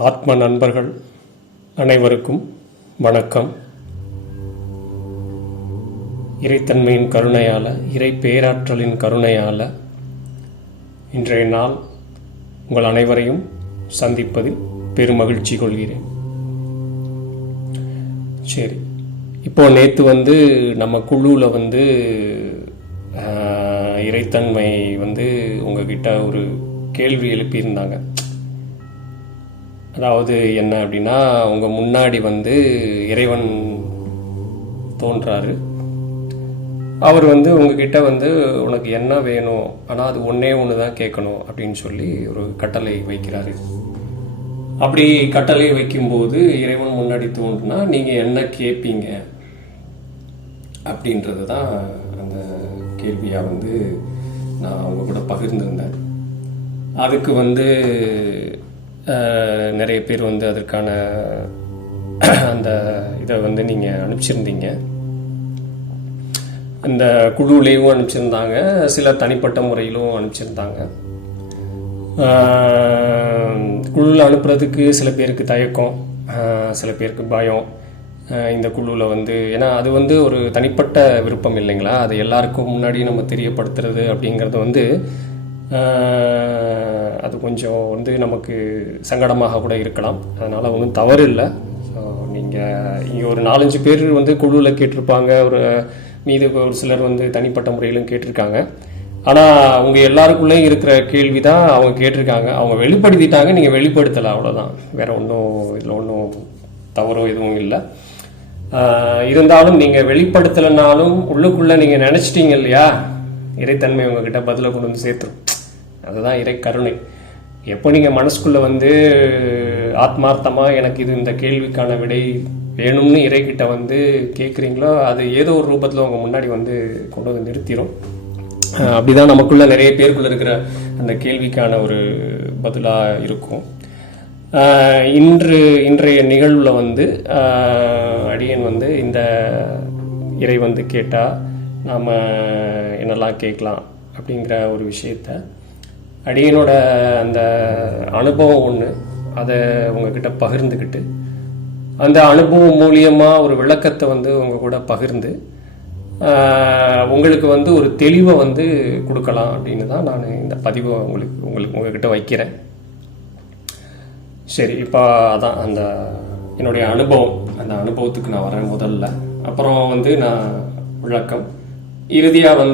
ஆத்ம நண்பர்கள் அனைவருக்கும் வணக்கம். இறைத்தன்மையின் கருணையால், இறை பேராற்றலின் கருணையால் இன்றைய நாள் உங்கள் அனைவரையும் சந்திப்பதில் பெருமகிழ்ச்சி கொள்கிறேன். சரி, இப்போ நேற்று நம்ம குழுவில் இறைத்தன்மை உங்ககிட்ட ஒரு கேள்வி எழுப்பியிருந்தாங்க. அதாவது என்ன அப்படின்னா, உங்கள் முன்னாடி இறைவன் தோன்றாரு. அவர் உங்ககிட்ட உனக்கு என்ன வேணும், ஆனால் அது ஒன்றே ஒன்று தான் கேட்கணும் அப்படின்னு சொல்லி ஒரு கட்டளை வைக்கிறாரு. அப்படி கட்டளை வைக்கும்போது இறைவன் முன்னாடி தோன்றுனா நீங்கள் என்ன கேட்பீங்க அப்படின்றது தான் அந்த கேள்வியாக நான் அவங்க கூட பகிர்ந்திருந்தேன். அதுக்கு நிறைய பேர் அதற்கான அந்த இதை நீங்கள் அனுப்பிச்சிருந்தீங்க. இந்த குழுவிலையும் அனுப்பிச்சிருந்தாங்க, சில தனிப்பட்ட முறையிலும் அனுப்பிச்சிருந்தாங்க. குழுவில் அனுப்புறதுக்கு சில பேருக்கு தயக்கம், சில பேருக்கு பயம். இந்த குழுவில் ஏன்னா அது ஒரு தனிப்பட்ட விருப்பம் இல்லைங்களா, அது எல்லாருக்கும் முன்னாடி நம்ம தெரியப்படுத்துறது அப்படிங்கிறது அது கொஞ்சம் நமக்கு சங்கடமாக கூட இருக்கலாம். அதனால் ஒன்றும் தவறு இல்லை. ஸோ நீங்கள் இங்கே ஒரு 4-5 பேர் குழுவில் கேட்டிருப்பாங்க, மீது ஒரு சிலர் தனிப்பட்ட முறையிலும் கேட்டிருக்காங்க. ஆனால் அவங்க எல்லாருக்குள்ளேயும் இருக்கிற கேள்வி தான் அவங்க கேட்டிருக்காங்க. அவங்க வெளிப்படுத்திட்டாங்க, நீங்கள் வெளிப்படுத்தலை, அவ்வளோதான். வேறு ஒன்றும் இதில் ஒன்றும் தவறோ எதுவும் இல்லை. இருந்தாலும் நீங்கள் வெளிப்படுத்தலைனாலும் உள்ளுக்குள்ளே நீங்கள் நினச்சிட்டீங்க இல்லையா, இறைத்தன்மை உங்ககிட்ட பதிலை கொண்டு சேர்த்துரும். அதுதான் இறை கருணை. எப்போ நீங்கள் மனசுக்குள்ளே ஆத்மார்த்தமாக எனக்கு இந்த கேள்விக்கான விடை வேணும்னு இறைக்கிட்ட கேட்குறீங்களோ, அது ஏதோ ஒரு ரூபத்தில் உங்கள் முன்னாடி கொண்டு நிறுத்திடும். அப்படிதான் நமக்குள்ள நிறைய பேருக்குள்ள இருக்கிற அந்த கேள்விக்கான ஒரு பதிலாக இருக்கும். இன்றைய நிகழ்வில் அடியன் இந்த இறை கேட்டால் நாம் என்னெல்லாம் கேட்கலாம் அப்படிங்கிற ஒரு விஷயத்த, அடியனோட அந்த அனுபவம் ஒன்று, அதை உங்ககிட்ட பகிர்ந்துக்கிட்டு அந்த அனுபவம் மூலியமாக ஒரு விளக்கத்தை உங்கள் கூட பகிர்ந்து உங்களுக்கு ஒரு தெளிவை கொடுக்கலாம் அப்படின்னு தான் நான் இந்த பதிவை உங்ககிட்ட வைக்கிறேன். சரி, இப்போ அதான் அந்த என்னுடைய அனுபவம், அந்த அனுபவத்துக்கு நான் வரேன் முதல்ல. அப்புறம் நான் விளக்கம், இறுதியாக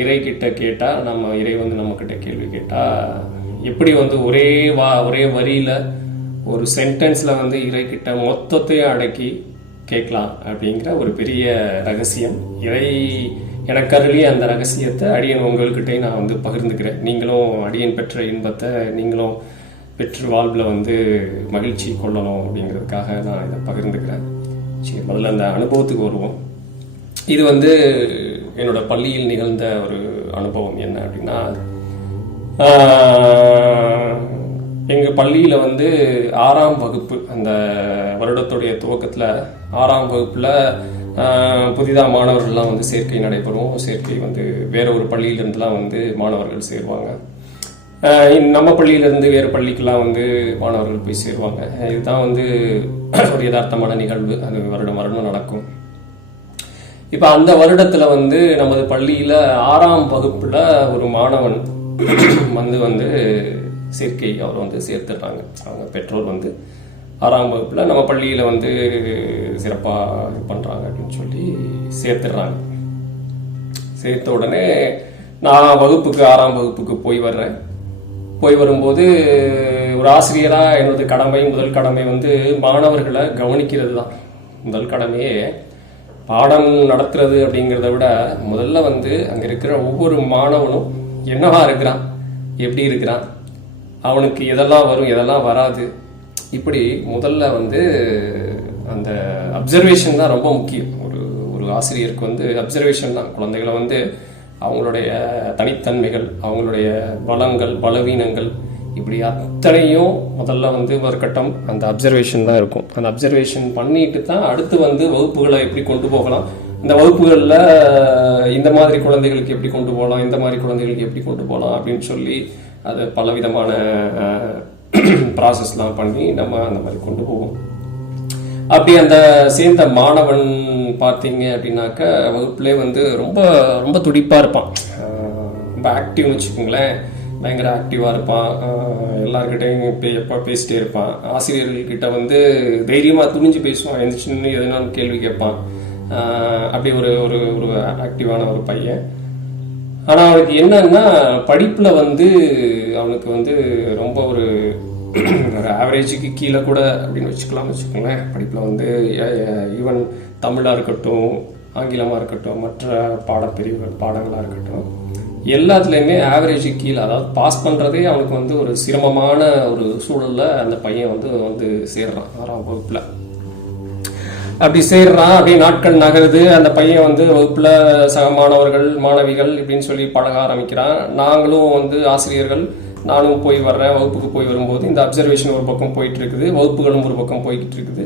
இறைக்கிட்ட கேட்டால், நம்ம இறை நம்மக்கிட்ட கேள்வி கேட்டால் எப்படி ஒரே வரியில் ஒரு சென்டென்ஸில் இறைக்கிட்ட மொத்தத்தையும் அடக்கி கேட்கலாம் அப்படிங்கிற ஒரு பெரிய ரகசியம். இறை எனக்கு அருளிய அந்த ரகசியத்தை அடியன் உங்கள்கிட்டே நான் பகிர்ந்துக்கிறேன். நீங்களும் அடியன் பெற்ற இன்பத்தை நீங்களும் பெற்று வாழ்வில் மகிழ்ச்சி கொள்ளணும் அப்படிங்கிறதுக்காக நான் இதை பகிர்ந்துக்கிறேன். சரி, முதல்ல அந்த அனுபவத்துக்கு வருவோம். இது என்னோட பள்ளியில் நிகழ்ந்த ஒரு அனுபவம். என்ன அப்படின்னா, எங்கள் பள்ளியில் 6ஆம் வகுப்பு, அந்த வருடத்துடைய துவக்கத்தில் 6ஆம் வகுப்பில் புதிதாக மாணவர்கள்லாம் சேர்க்கை நடைபெறும். சேர்க்கை வேற ஒரு பள்ளியிலேருந்துலாம் மாணவர்கள் சேருவாங்க. நம்ம பள்ளியிலேருந்து வேறு பள்ளிக்கெல்லாம் மாணவர்கள் போய் சேருவாங்க. இதுதான் ஒரு யதார்த்தமான நிகழ்வு. அது வருடம் நடக்கும். இப்போ அந்த வருடத்தில் நமது பள்ளியில் 6ஆம் வகுப்பில் ஒரு மாணவன் சேர்க்கை அவர் சேர்த்துடுறாங்க. அவங்க பெற்றோர் 6ஆம் வகுப்பில் நம்ம பள்ளியில் சிறப்பாக பண்ணுறாங்க அப்படின்னு சொல்லி சேர்த்துடுறாங்க. சேர்த்த உடனே நான் 6ஆம் வகுப்புக்கு போய் வரும்போது ஒரு ஆசிரியராக என்னோட கடமை, முதல் கடமை மாணவர்களை கவனிக்கிறது தான். முதல் கடமையே பாடம் நடத்துறது அப்படிங்கிறத விட முதல்ல அங்கே இருக்கிற ஒவ்வொரு மாணவனும் என்னவா இருக்கிறான், எப்படி இருக்கிறான், அவனுக்கு எதெல்லாம் வரும், எதெல்லாம் வராது, இப்படி முதல்ல அந்த அப்சர்வேஷன் தான் ரொம்ப முக்கியம். ஒரு ஆசிரியருக்கு அப்சர்வேஷன் தான். குழந்தைகளை அவங்களுடைய தனித்தன்மைகள், அவங்களுடைய பலங்கள், பலவீனங்கள், இப்படி அத்தனையும் முதல்ல ஒரு கட்டம் அந்த அப்சர்வேஷன் தான் இருக்கும். அந்த அப்சர்வேஷன் பண்ணிட்டு தான் அடுத்து வகுப்புகளை எப்படி கொண்டு போகலாம், இந்த வகுப்புகளில் இந்த மாதிரி குழந்தைகளுக்கு எப்படி கொண்டு போகலாம், இந்த மாதிரி குழந்தைகளுக்கு எப்படி கொண்டு போகலாம் அப்படின்னு சொல்லி அது பலவிதமான ப்ராசஸ்லாம் பண்ணி நம்ம அந்த மாதிரி கொண்டு போவோம். அப்படி அந்த சேர்ந்த மாணவன் பார்த்தீங்க அப்படின்னாக்க வகுப்புலே வந்து ரொம்ப ரொம்ப துடிப்பாக இருப்பான், ரொம்ப ஆக்டிவ்னு வச்சுக்கோங்களேன். பயங்கர ஆக்டிவாக இருப்பான், எல்லாருக்கிட்டையும் எப்போ பேசிட்டே இருப்பான். ஆசிரியர்கள்கிட்ட வந்து தைரியமாக துணிஞ்சு பேசுவான், எந்திரிச்சு எதுனாலும் கேள்வி கேட்பான். அப்படி ஒரு ஒரு ஒரு ஆக்டிவான ஒரு பையன். ஆனால் அவனுக்கு என்னன்னா படிப்பில் வந்து அவனுக்கு வந்து ரொம்ப ஒரு ஆவரேஜுக்கு கீழே கூட அப்படின்னு வச்சுக்கோங்களேன். படிப்பில் வந்து ஈவன் தமிழாக இருக்கட்டும், ஆங்கிலமாக இருக்கட்டும், மற்ற பாடங்களாக இருக்கட்டும், எல்லாத்துலேயுமே ஆவரேஜுக்கு கீழே, அதாவது பாஸ் பண்ணுறதே அவனுக்கு வந்து ஒரு சிரமமான ஒரு சூழலில் அந்த பையன் வந்து சேர்றான் 6ஆம் வகுப்பில். அப்படி சேர்றான். அப்படியே நாட்கள் நகருது. அந்த பையன் வந்து வகுப்பில் சக மாணவர்கள் மாணவிகள் இப்படின்னு சொல்லி பழக ஆரம்பிக்கிறான். நாங்களும் வந்து ஆசிரியர்கள் நானும் போய் வர்றேன். வகுப்புக்கு போய் வரும்போது இந்த அப்சர்வேஷன் ஒரு பக்கம் போயிட்டு இருக்குது, வகுப்புகளும் ஒரு பக்கம் போய்கிட்டு இருக்குது.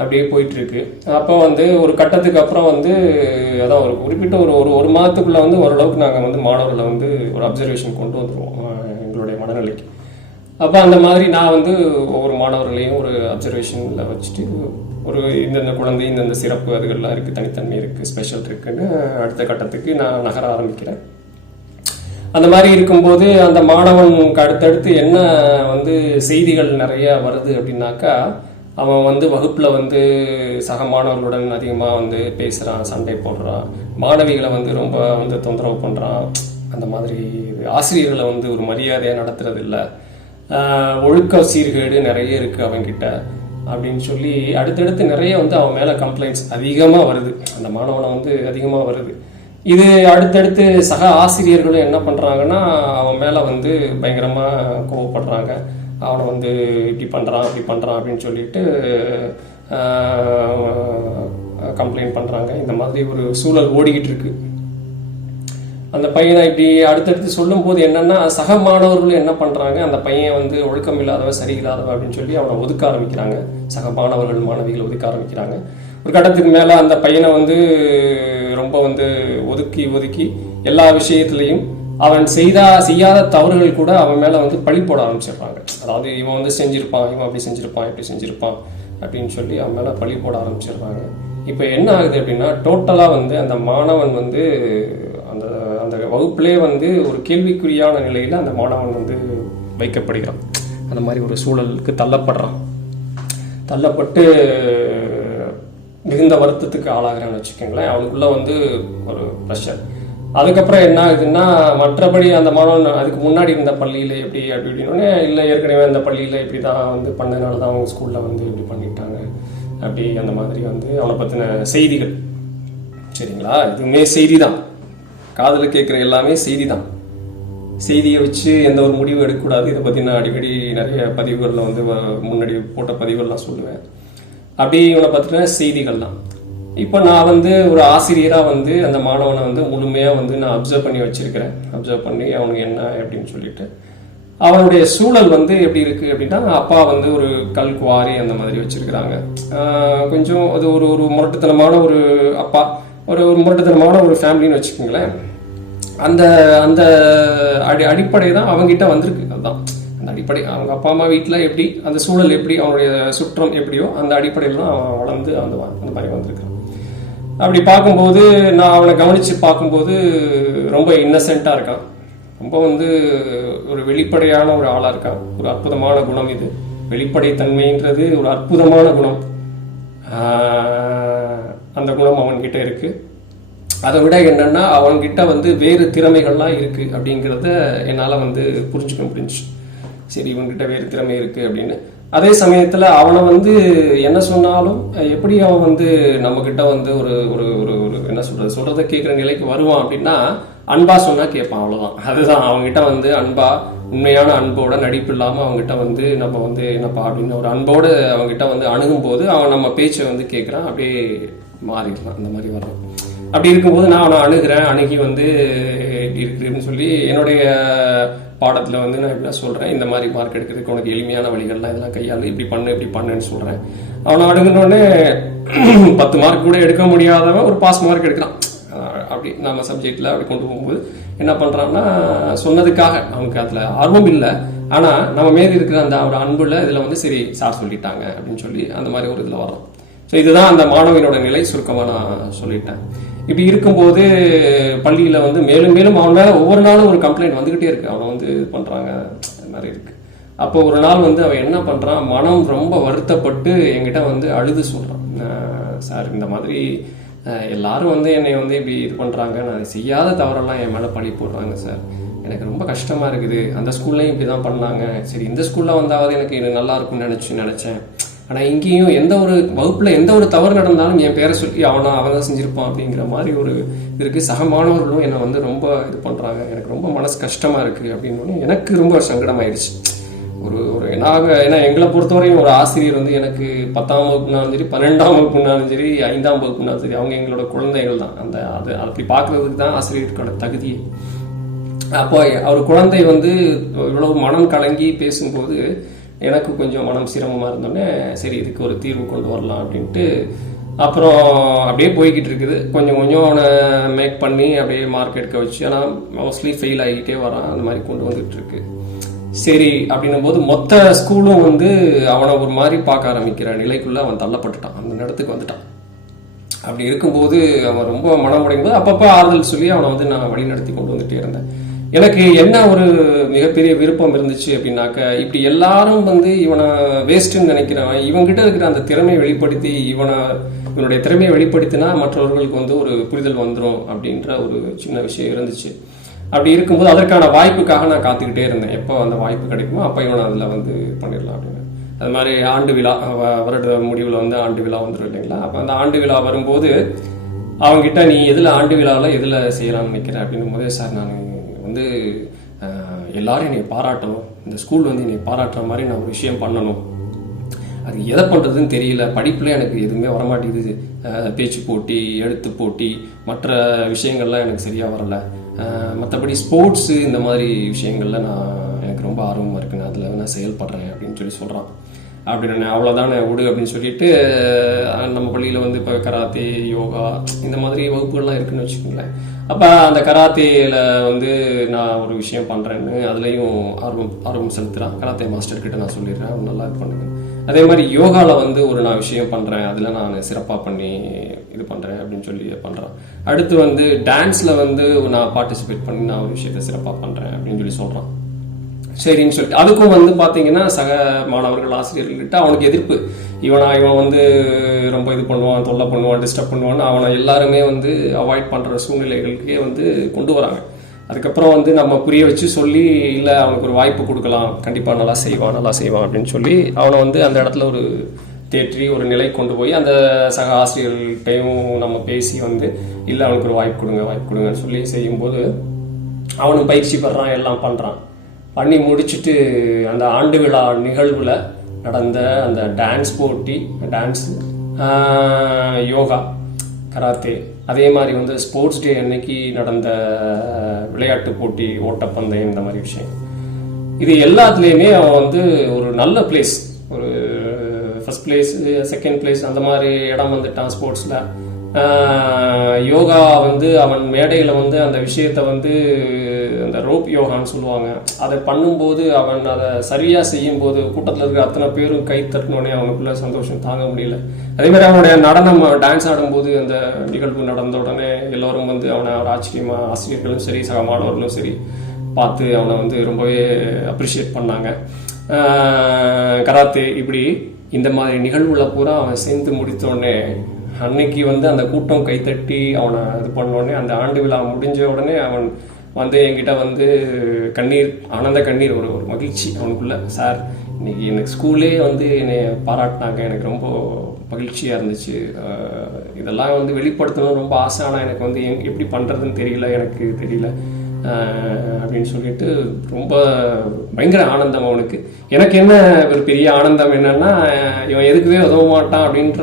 அப்படியே போயிட்டு இருக்கு. அப்போ வந்து ஒரு கட்டத்துக்கு அப்புறம் வந்து அதான் ஒரு குறிப்பிட்ட ஒரு மாதத்துக்குள்ள வந்து ஓரளவுக்கு நாங்கள் வந்து மாணவர்களை வந்து ஒரு அப்சர்வேஷன் கொண்டு வந்துடுவோம் எங்களுடைய மனநிலைக்கு. அப்போ அந்த மாதிரி நான் வந்து ஒவ்வொரு மாணவர்களையும் ஒரு அப்சர்வேஷனில் வச்சுட்டு ஒரு இந்தந்த குழந்தை இந்தந்த சிறப்பு அதுகள்லாம் இருக்குது, தனித்தன்மை இருக்குது, ஸ்பெஷல் இருக்குன்னு அடுத்த கட்டத்துக்கு நான் நகர ஆரம்பிக்கிறேன். அந்த மாதிரி இருக்கும்போது அந்த மாணவனுக்கு அடுத்தடுத்து என்ன வந்து செய்திகள் நிறைய வருது அப்படின்னாக்கா, அவன் வந்து வகுப்பில் வந்து சக மாணவர்களுடன் அதிகமாக வந்து பேசுகிறான், சண்டை போடுறான், மாணவிகளை வந்து ரொம்ப வந்து தொந்தரவு பண்ணுறான். அந்த மாதிரி ஆசிரியர்களை வந்து ஒரு மரியாதையாக நடத்துறது இல்லை, ஒழுக்க சீர்கேடு நிறைய இருக்குது அவன்கிட்ட அப்படின்னு சொல்லி அடுத்தடுத்து நிறைய வந்து அவன் மேலே கம்ப்ளைண்ட்ஸ் அதிகமாக வருது. அந்த மாணவனை வந்து அதிகமாக வருது. இது அடுத்தடுத்து சக ஆசிரியர்களும் என்ன பண்ணுறாங்கன்னா அவன் மேலே வந்து பயங்கரமாக கோவப்படுறாங்க. அவனை வந்து இப்படி பண்ணுறான் அப்படி பண்ணுறான் அப்படின்னு சொல்லிட்டு கம்ப்ளைண்ட் பண்ணுறாங்க. இந்த மாதிரி ஒரு சூழல் ஓடிக்கிட்டு இருக்கு. அந்த பையனை இப்படி அடுத்தடுத்து சொல்லும்போது என்னன்னா சக மாணவர்களும் என்ன பண்ணுறாங்க, அந்த பையன் வந்து ஒழுக்கம் இல்லாதவன் சரியில்லாதவன் அப்படின்னு சொல்லி அவனை ஒதுக்க ஆரம்பிக்கிறாங்க. சக மாணவர்கள் மாணவிகள் ஒதுக்க ஆரம்பிக்கிறாங்க. ஒரு கட்டத்துக்கு மேலே அந்த பையனை வந்து ரொம்ப வந்து ஒதுக்கி எல்லா விஷயத்துலையும் அவன் செய்யாத தவறுகள் கூட அவன் மேலே வந்து பழி போட ஆரம்பிச்சிடுறாங்க. அதாவது இவன் வந்து செஞ்சிருப்பான், இவன் அப்படி செஞ்சிருப்பான், இப்படி செஞ்சிருப்பான் அப்படின்னு சொல்லி அவன் மேலே பழி போட ஆரம்பிச்சிடுறாங்க. இப்போ என்ன ஆகுது அப்படின்னா டோட்டலாக வந்து அந்த மாணவன் வந்து அந்த அந்த வகுப்பிலே வந்து ஒரு கேள்விக்குறியான நிலையில் அந்த மாணவன் வந்து வைக்கப்படுகிறான். அந்த மாதிரி ஒரு சூழலுக்கு தள்ளப்பட்டு மிகுந்த வருத்தத்துக்கு ஆளாகிறான்னு வச்சுக்கோங்களேன். அவனுக்குள்ள வந்து ஒரு ப்ரெஷர். அதுக்கப்புறம் என்ன ஆகுதுன்னா மற்றபடி அந்த மாணவன் அதுக்கு முன்னாடி இருந்த பள்ளியில் எப்படி அப்படின்னோடனே இல்லை ஏற்கனவே அந்த பள்ளியில் இப்படி தான் வந்து பண்ணதுனால தான் அவங்க ஸ்கூலில் வந்து இப்படி பண்ணிட்டாங்க அப்படி அந்த மாதிரி வந்து அவனை பற்றின செய்திகள். சரிங்களா, இதுவுமே செய்தி தான், காதில் கேட்குற எல்லாமே செய்தி தான். செய்தியை வச்சு எந்த ஒரு முடிவு எடுக்கக்கூடாது. இதை பற்றி நான் அடிக்கடி நிறைய பதிவுகளில் வந்து முன்னாடி போட்ட பதிவுகள்லாம் சொல்லுவேன். அப்படி இவனை பற்றின செய்திகள் தான். இப்போ நான் வந்து ஒரு ஆசிரியராக வந்து அந்த மாணவனை வந்து முழுமையாக வந்து நான் அப்சர்வ் பண்ணி வச்சிருக்கிறேன். அப்சர்வ் பண்ணி அவனுக்கு என்ன அப்படின்னு சொல்லிட்டு அவனுடைய சூழல் வந்து எப்படி இருக்குது அப்படின்னா அப்பா வந்து ஒரு கல் குவாரி அந்த மாதிரி வச்சிருக்கிறாங்க. கொஞ்சம் அது ஒரு ஒரு முரட்டுத்தனமான ஒரு அப்பா, ஒரு முரட்டுத்தனமான ஒரு ஃபேமிலின்னு வச்சுக்கோங்களேன். அந்த அந்த அடிப்படை தான் அவங்ககிட்ட வந்திருக்கு. அதுதான் அந்த அடிப்படை. அவங்க அப்பா அம்மா வீட்டில் எப்படி அந்த சூழல் எப்படி அவனுடைய சுற்றம் எப்படியோ அந்த அடிப்படையில் தான் அவன் வளர்ந்து அந்த மாதிரி வந்திருக்கான். அப்படி பார்க்கும்போது நான் அவனை கவனித்து பார்க்கும்போது ரொம்ப இன்னசென்ட்டாக இருக்கான். ரொம்ப வந்து ஒரு வெளிப்படையான ஒரு ஆளாக இருக்கான். ஒரு அற்புதமான குணம் இது. வெளிப்படைத்தன்மைன்றது ஒரு அற்புதமான குணம். அந்த குணம் அவன்கிட்ட இருக்கு. அதை விட என்னன்னா அவன்கிட்ட வந்து வேறு திறமைகள்லாம் இருக்கு அப்படிங்கிறத என்னால் வந்து புரிஞ்சுக்க முடிஞ்சு. சரி, இவன்கிட்ட வேறு திறமை இருக்கு அப்படின்னு. அதே சமயத்தில் அவனை வந்து என்ன சொன்னாலும் எப்படி அவன் வந்து நம்மக்கிட்ட வந்து ஒரு ஒரு ஒரு என்ன சொல்றதை கேட்குற நிலைக்கு வருவான் அப்படின்னா அன்பா சொன்னா கேட்பான், அவ்வளோதான். அதுதான் அவங்ககிட்ட வந்து அன்பா, உண்மையான அன்போட, நடிப்பு இல்லாமல் அவங்ககிட்ட வந்து நம்ம வந்து என்னப்பா அப்படின்னு ஒரு அன்போடு அவங்ககிட்ட வந்து அணுகும்போது அவன் நம்ம பேச்சை வந்து கேட்குறான், அப்படியே மாறிடலாம். அந்த மாதிரி வர்றான். அப்படி இருக்கும்போது நான் அவனை அணுகி வந்து இப்படி இருக்குன்னு சொல்லி என்னுடைய பாடத்தில் வந்து நான் இப்படிலாம் சொல்கிறேன், இந்த மாதிரி மார்க் எடுக்கிறதுக்கு உனக்கு எளிமையான வழிகள்லாம் இதெல்லாம் கையாளு, இப்படி பண்ணுன்னு சொல்கிறேன். அவனை அணுகுனோடனே 10 மார்க் கூட எடுக்க முடியாதவன் ஒரு பாஸ் மார்க் எடுக்கிறான். அப்படி நம்ம சப்ஜெக்டில் அப்படி கொண்டு போகும்போது என்ன பண்ணுறான்னா சொன்னதுக்காக அவனுக்கு அதில் ஆர்வம் இல்லை, ஆனால் நம்ம மீதி இருக்கிற அந்த ஒரு அன்புல இதில் வந்து சரி சார் சொல்லிட்டாங்க அப்படின்னு சொல்லி அந்த மாதிரி ஒரு இதில் வரோம். ஸோ இதுதான் அந்த மாணவனோட நிலை சுருக்கமாக நான் சொல்லிட்டேன். இப்படி இருக்கும்போது பள்ளியில் வந்து மேலும் மேலும் அவன் மேலே ஒவ்வொரு நாளும் ஒரு கம்ப்ளைண்ட் வந்துக்கிட்டே இருக்கு. அவனை வந்து இது பண்ணுறாங்க மாதிரி இருக்கு. அப்போ ஒரு நாள் வந்து அவன் என்ன பண்ணுறான், மனம் ரொம்ப வருத்தப்பட்டு என்கிட்ட வந்து அழுது சொல்கிறான், சார் இந்த மாதிரி எல்லாரும் வந்து என்னை வந்து இப்படி இது பண்ணுறாங்க, நான் செய்யாத தவறெல்லாம் என் மேலே பழி போடுறாங்க சார், எனக்கு ரொம்ப கஷ்டமாக இருக்குது. அந்த ஸ்கூல்லையும் இப்படி தான் பண்ணாங்க, சரி இந்த ஸ்கூலில் வந்தாவது எனக்கு இது நல்லா இருக்கும்னு நினச்சேன். ஆனால் இங்கேயும் எந்த ஒரு வகுப்பில் எந்த ஒரு தவறு நடந்தாலும் என் பேரை சொல்லி அவங்க செஞ்சுருப்பான் அப்படிங்கிற மாதிரி ஒரு இருக்குது. சக மாணவர்களும் என்னை வந்து ரொம்ப இது பண்ணுறாங்க, எனக்கு ரொம்ப மனசு கஷ்டமாக இருக்குது அப்படின்னு எனக்கு ரொம்ப சங்கடமாயிடுச்சு. ஒரு ஏன்னா எங்களை பொறுத்தவரையும் ஒரு ஆசிரியர் வந்து எனக்கு 10ஆம் வகுப்புனாலும் சரி, 12ஆம் வகுப்புனாலும் சரி, 5ஆம் வகுப்புனாலும் சரி, அவங்க எங்களோட குழந்தைகள் தான். அது அப்படி பார்க்கறதுக்கு தான் ஆசிரியர்களோட தகுதியே. அப்போ அவர் குழந்தை வந்து இவ்வளவு மனம் கலங்கி பேசும்போது எனக்கு கொஞ்சம் மனம் சிரமமாக இருந்தோடனே சரி இதுக்கு ஒரு தீர்வு கொண்டு வரலாம் அப்படின்ட்டு அப்புறம் அப்படியே போய்கிட்டு இருக்குது. கொஞ்சம் அவனை மேக் பண்ணி அப்படியே மார்க் எடுக்க வச்சு, ஆனால் மோஸ்ட்லி ஃபெயில் ஆகிட்டே வரான். அந்த மாதிரி கொண்டு வந்துட்டு இருக்கு. சரி அப்படின்னும் போது மொத்த ஸ்கூலும் வந்து அவனை ஒரு மாதிரி பார்க்க ஆரம்பிக்கிற நிலைக்குள்ள அவன் தள்ளப்பட்டுட்டான், அந்த இடத்துக்கு வந்துட்டான். அப்படி இருக்கும்போது அவன் ரொம்ப மனம் உடையும் போது அப்பப்போ ஆறுதல் சொல்லி அவனை வந்து நான் வழி நடத்தி கொண்டு வந்துட்டே இருந்தேன். எனக்கு என்ன ஒரு மிகப்பெரிய விருப்பம் இருந்துச்சு அப்படின்னாக்க, இப்படி எல்லாரும் வந்து இவனை வேஸ்ட்டுன்னு நினைக்கிறவன் இவன்கிட்ட இருக்கிற அந்த திறமையை வெளிப்படுத்தி இவனுடைய திறமையை வெளிப்படுத்தினா மற்றவர்களுக்கு வந்து ஒரு புரிதல் வந்துடும் அப்படின்ற ஒரு சின்ன விஷயம் இருந்துச்சு. அப்படி இருக்கும்போது அதற்கான வாய்ப்புக்காக நான் காத்துக்கிட்டே இருந்தேன், எப்போ அந்த வாய்ப்பு கிடைக்குமோ அப்போ இவனை அதில் வந்து பண்ணிடலாம் அப்படின்னு. அது மாதிரி ஆண்டு விழா, வருட முடிவில் வந்து ஆண்டு விழா வந்துடும் இல்லைங்களா. அப்போ அந்த ஆண்டு விழா வரும்போது அவங்ககிட்ட நீ எதில் ஆண்டு விழாவில் எதில் செய்யலாம்னு நினைக்கிறேன் அப்படின்னும் போதே, சார் நான் வந்து எல்லாரும் என்னை பாராட்டணும், இந்த ஸ்கூல் வந்து என்னை பாராட்டுற மாதிரி நான் ஒரு விஷயம் பண்ணணும், அது எதை பண்ணுறதுன்னு தெரியல, படிப்பில் எனக்கு எதுவுமே வரமாட்டேங்குது, பேச்சு போட்டி, எழுத்து போட்டி, மற்ற விஷயங்கள்லாம் எனக்கு சரியாக வரலை, மற்றபடி ஸ்போர்ட்ஸு இந்த மாதிரி விஷயங்கள்ல எனக்கு ரொம்ப ஆர்வமாக இருக்குன்னு அதில் நான் செயல்படுறேன் அப்படின்னு சொல்லி சொல்கிறான். அப்படின்னு அவ்வளோதானே விடு அப்படின்னு சொல்லிட்டு நம்ம பள்ளியில் வந்து இப்போ கராத்தே, யோகா இந்த மாதிரி வகுப்புகள்லாம் இருக்குன்னு வச்சுக்கோங்களேன். அப்போ அந்த கராத்தேயில் வந்து நான் ஒரு விஷயம் பண்ணுறேன்னு அதுலேயும் ஆர்வம் செலுத்துகிறான். கராத்தே மாஸ்டர்கிட்ட நான் சொல்லிடுறேன், அவங்க நல்லா இது பண்ணுங்க. அதே மாதிரி யோகாவில் வந்து நான் விஷயம் பண்ணுறேன், அதில் நான் சிறப்பாக பண்ணி இது பண்ணுறேன் அப்படின்னு சொல்லி பண்ணுறான். அடுத்து வந்து டான்ஸில் வந்து நான் பார்ட்டிசிபேட் பண்ணி நான் ஒரு விஷயத்தை சிறப்பாக பண்ணுறேன் அப்படின்னு சொல்லி சொல்கிறான். சரின்னு சொல்லிட்டு அதுக்கும் வந்து பார்த்தீங்கன்னா சக மாணவர்கள், ஆசிரியர்கள்கிட்ட அவனுக்கு எதிர்ப்பு. இவன் வந்து ரொம்ப இது பண்ணுவான், தொல்லை பண்ணுவான், டிஸ்டர்ப் பண்ணுவான்னு அவனை எல்லாருமே வந்து அவாய்ட் பண்ணுற சூழ்நிலைகளுக்கே வந்து கொண்டு வராங்க. அதுக்கப்புறம் வந்து நம்ம புரிய வச்சு சொல்லி, இல்லை அவனுக்கு ஒரு வாய்ப்பு கொடுக்கலாம், கண்டிப்பாக நல்லா செய்வான் அப்படின்னு சொல்லி அவனை வந்து அந்த இடத்துல ஒரு தேற்றி ஒரு நிலை கொண்டு போய் அந்த சக ஆசிரியர்கள்ட்டையும் நம்ம பேசி வந்து இல்லை அவனுக்கு ஒரு வாய்ப்பு கொடுங்கன்னு சொல்லி செய்யும்போது அவனும் பயிற்சி பெறான், எல்லாம் பண்ணுறான். பண்ணி முடிச்சுட்டு அந்த ஆண்டு விழா நிகழ்வில் நடந்த அந்த டான்ஸ் போட்டி, டான்ஸு, யோகா, கராத்தே, அதே மாதிரி வந்து ஸ்போர்ட்ஸ் டே அன்னைக்கு நடந்த விளையாட்டு போட்டி, ஓட்டப்பந்தயம், இந்த மாதிரி விஷயம், இது எல்லாத்துலேயுமே அவன் வந்து ஒரு நல்ல பிளேஸ், ஒரு ஃபர்ஸ்ட் பிளேஸ், செகண்ட் பிளேஸ் அந்த மாதிரி இடம் வந்துட்டான் ஸ்போர்ட்ஸில். யோகா வந்து அவன் மேடையில் வந்து அந்த விஷயத்தை வந்து அந்த ரோப் யோகான்னு சொல்லுவாங்க, அதை பண்ணும்போது அவன் அதை சரியாக செய்யும்போது கூட்டத்தில் இருக்கிற அத்தனை பேரும் கை தட்டினோடனே அவனுக்குள்ள சந்தோஷம் தாங்க முடியல. அதே மாதிரி அவனுடைய நடனம், டான்ஸ் ஆடும்போது அந்த நிகழ்வு நடந்த உடனே எல்லோரும் வந்து அவனை ஒரு ஆச்சரியமாக, ஆசிரியர்களும் சரி சக மாணவர்களும் சரி பார்த்து அவனை வந்து ரொம்பவே அப்ரிஷியேட் பண்ணாங்க. கராத்தே இப்படி இந்த மாதிரி நிகழ்வுல பூரா அவன் சேர்ந்து முடித்தோடனே அன்னைக்கு வந்து அந்த கூட்டம் கைத்தட்டி அவனை இது பண்ணோடனே அந்த ஆண்டு விழா முடிஞ்ச உடனே அவன் வந்து என்கிட்ட வந்து ஆனந்த கண்ணீர், ஒரு மகிழ்ச்சி அவனுக்குள்ள. சார் இன்னைக்கு எனக்கு ஸ்கூல்லே வந்து என்னை பாராட்டினாங்க, எனக்கு ரொம்ப மகிழ்ச்சியாக இருந்துச்சு, இதெல்லாம் வந்து வெளிப்படுத்தணும் ரொம்ப ஆசை, ஆனால் எனக்கு வந்து எப்படி பண்ணுறதுன்னு எனக்கு தெரியல அப்படின்னு சொல்லிட்டு ரொம்ப பயங்கர ஆனந்தம் அவனுக்கு. எனக்கு என்ன ஒரு பெரிய ஆனந்தம் என்னன்னா, இவன் எதுக்குவே உதவ மாட்டான் அப்படின்ற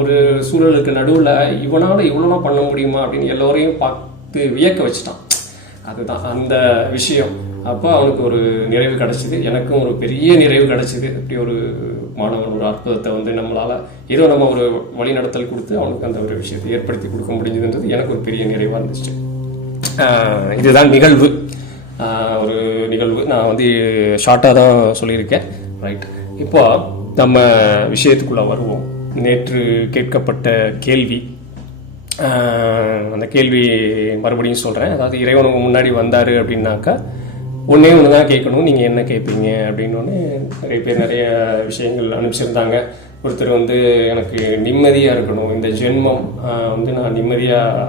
ஒரு சூழலுக்கு நடுவில் இவனால் இவ்வளோலாம் பண்ண முடியுமா அப்படின்னு எல்லோரையும் பார்த்து வியக்க வச்சுட்டான். அதுதான் அந்த விஷயம். அப்போ அவனுக்கு ஒரு நிறைவு கிடைச்சிது, எனக்கும் ஒரு பெரிய நிறைவு கிடைச்சிது. இப்படி ஒரு மாணவன் ஒரு அற்புதத்தை வந்து நம்மளால் ஏதோ நம்ம ஒரு வழிநடத்தல் கொடுத்து அவனுக்கு அந்த ஒரு விஷயத்தை ஏற்படுத்தி கொடுக்க முடிஞ்சதுன்றது எனக்கு ஒரு பெரிய நிறைவாக இருந்துச்சு. இதுதான் நிகழ்வு. ஒரு நிகழ்வு. நான் வந்து ஷார்ட்டாக தான் சொல்லியிருக்கேன். ரைட், இப்போ நம்ம விஷயத்துக்குள்ளே வருவோம். நேற்று கேட்கப்பட்ட கேள்வி, அந்த கேள்வி மறுபடியும் சொல்கிறேன். அதாவது இறைவனுக்கு முன்னாடி வந்தார் அப்படின்னாக்கா ஒன்றே ஒன்று தான் கேட்கணும், நீங்கள் என்ன கேட்பீங்க அப்படின்னு. நிறைய பேர் நிறைய விஷயங்கள் அனுப்பிச்சிருந்தாங்க. ஒருத்தர் வந்து எனக்கு நிம்மதியாக இருக்கணும், இந்த ஜென்மம் வந்து நான் நிம்மதியாக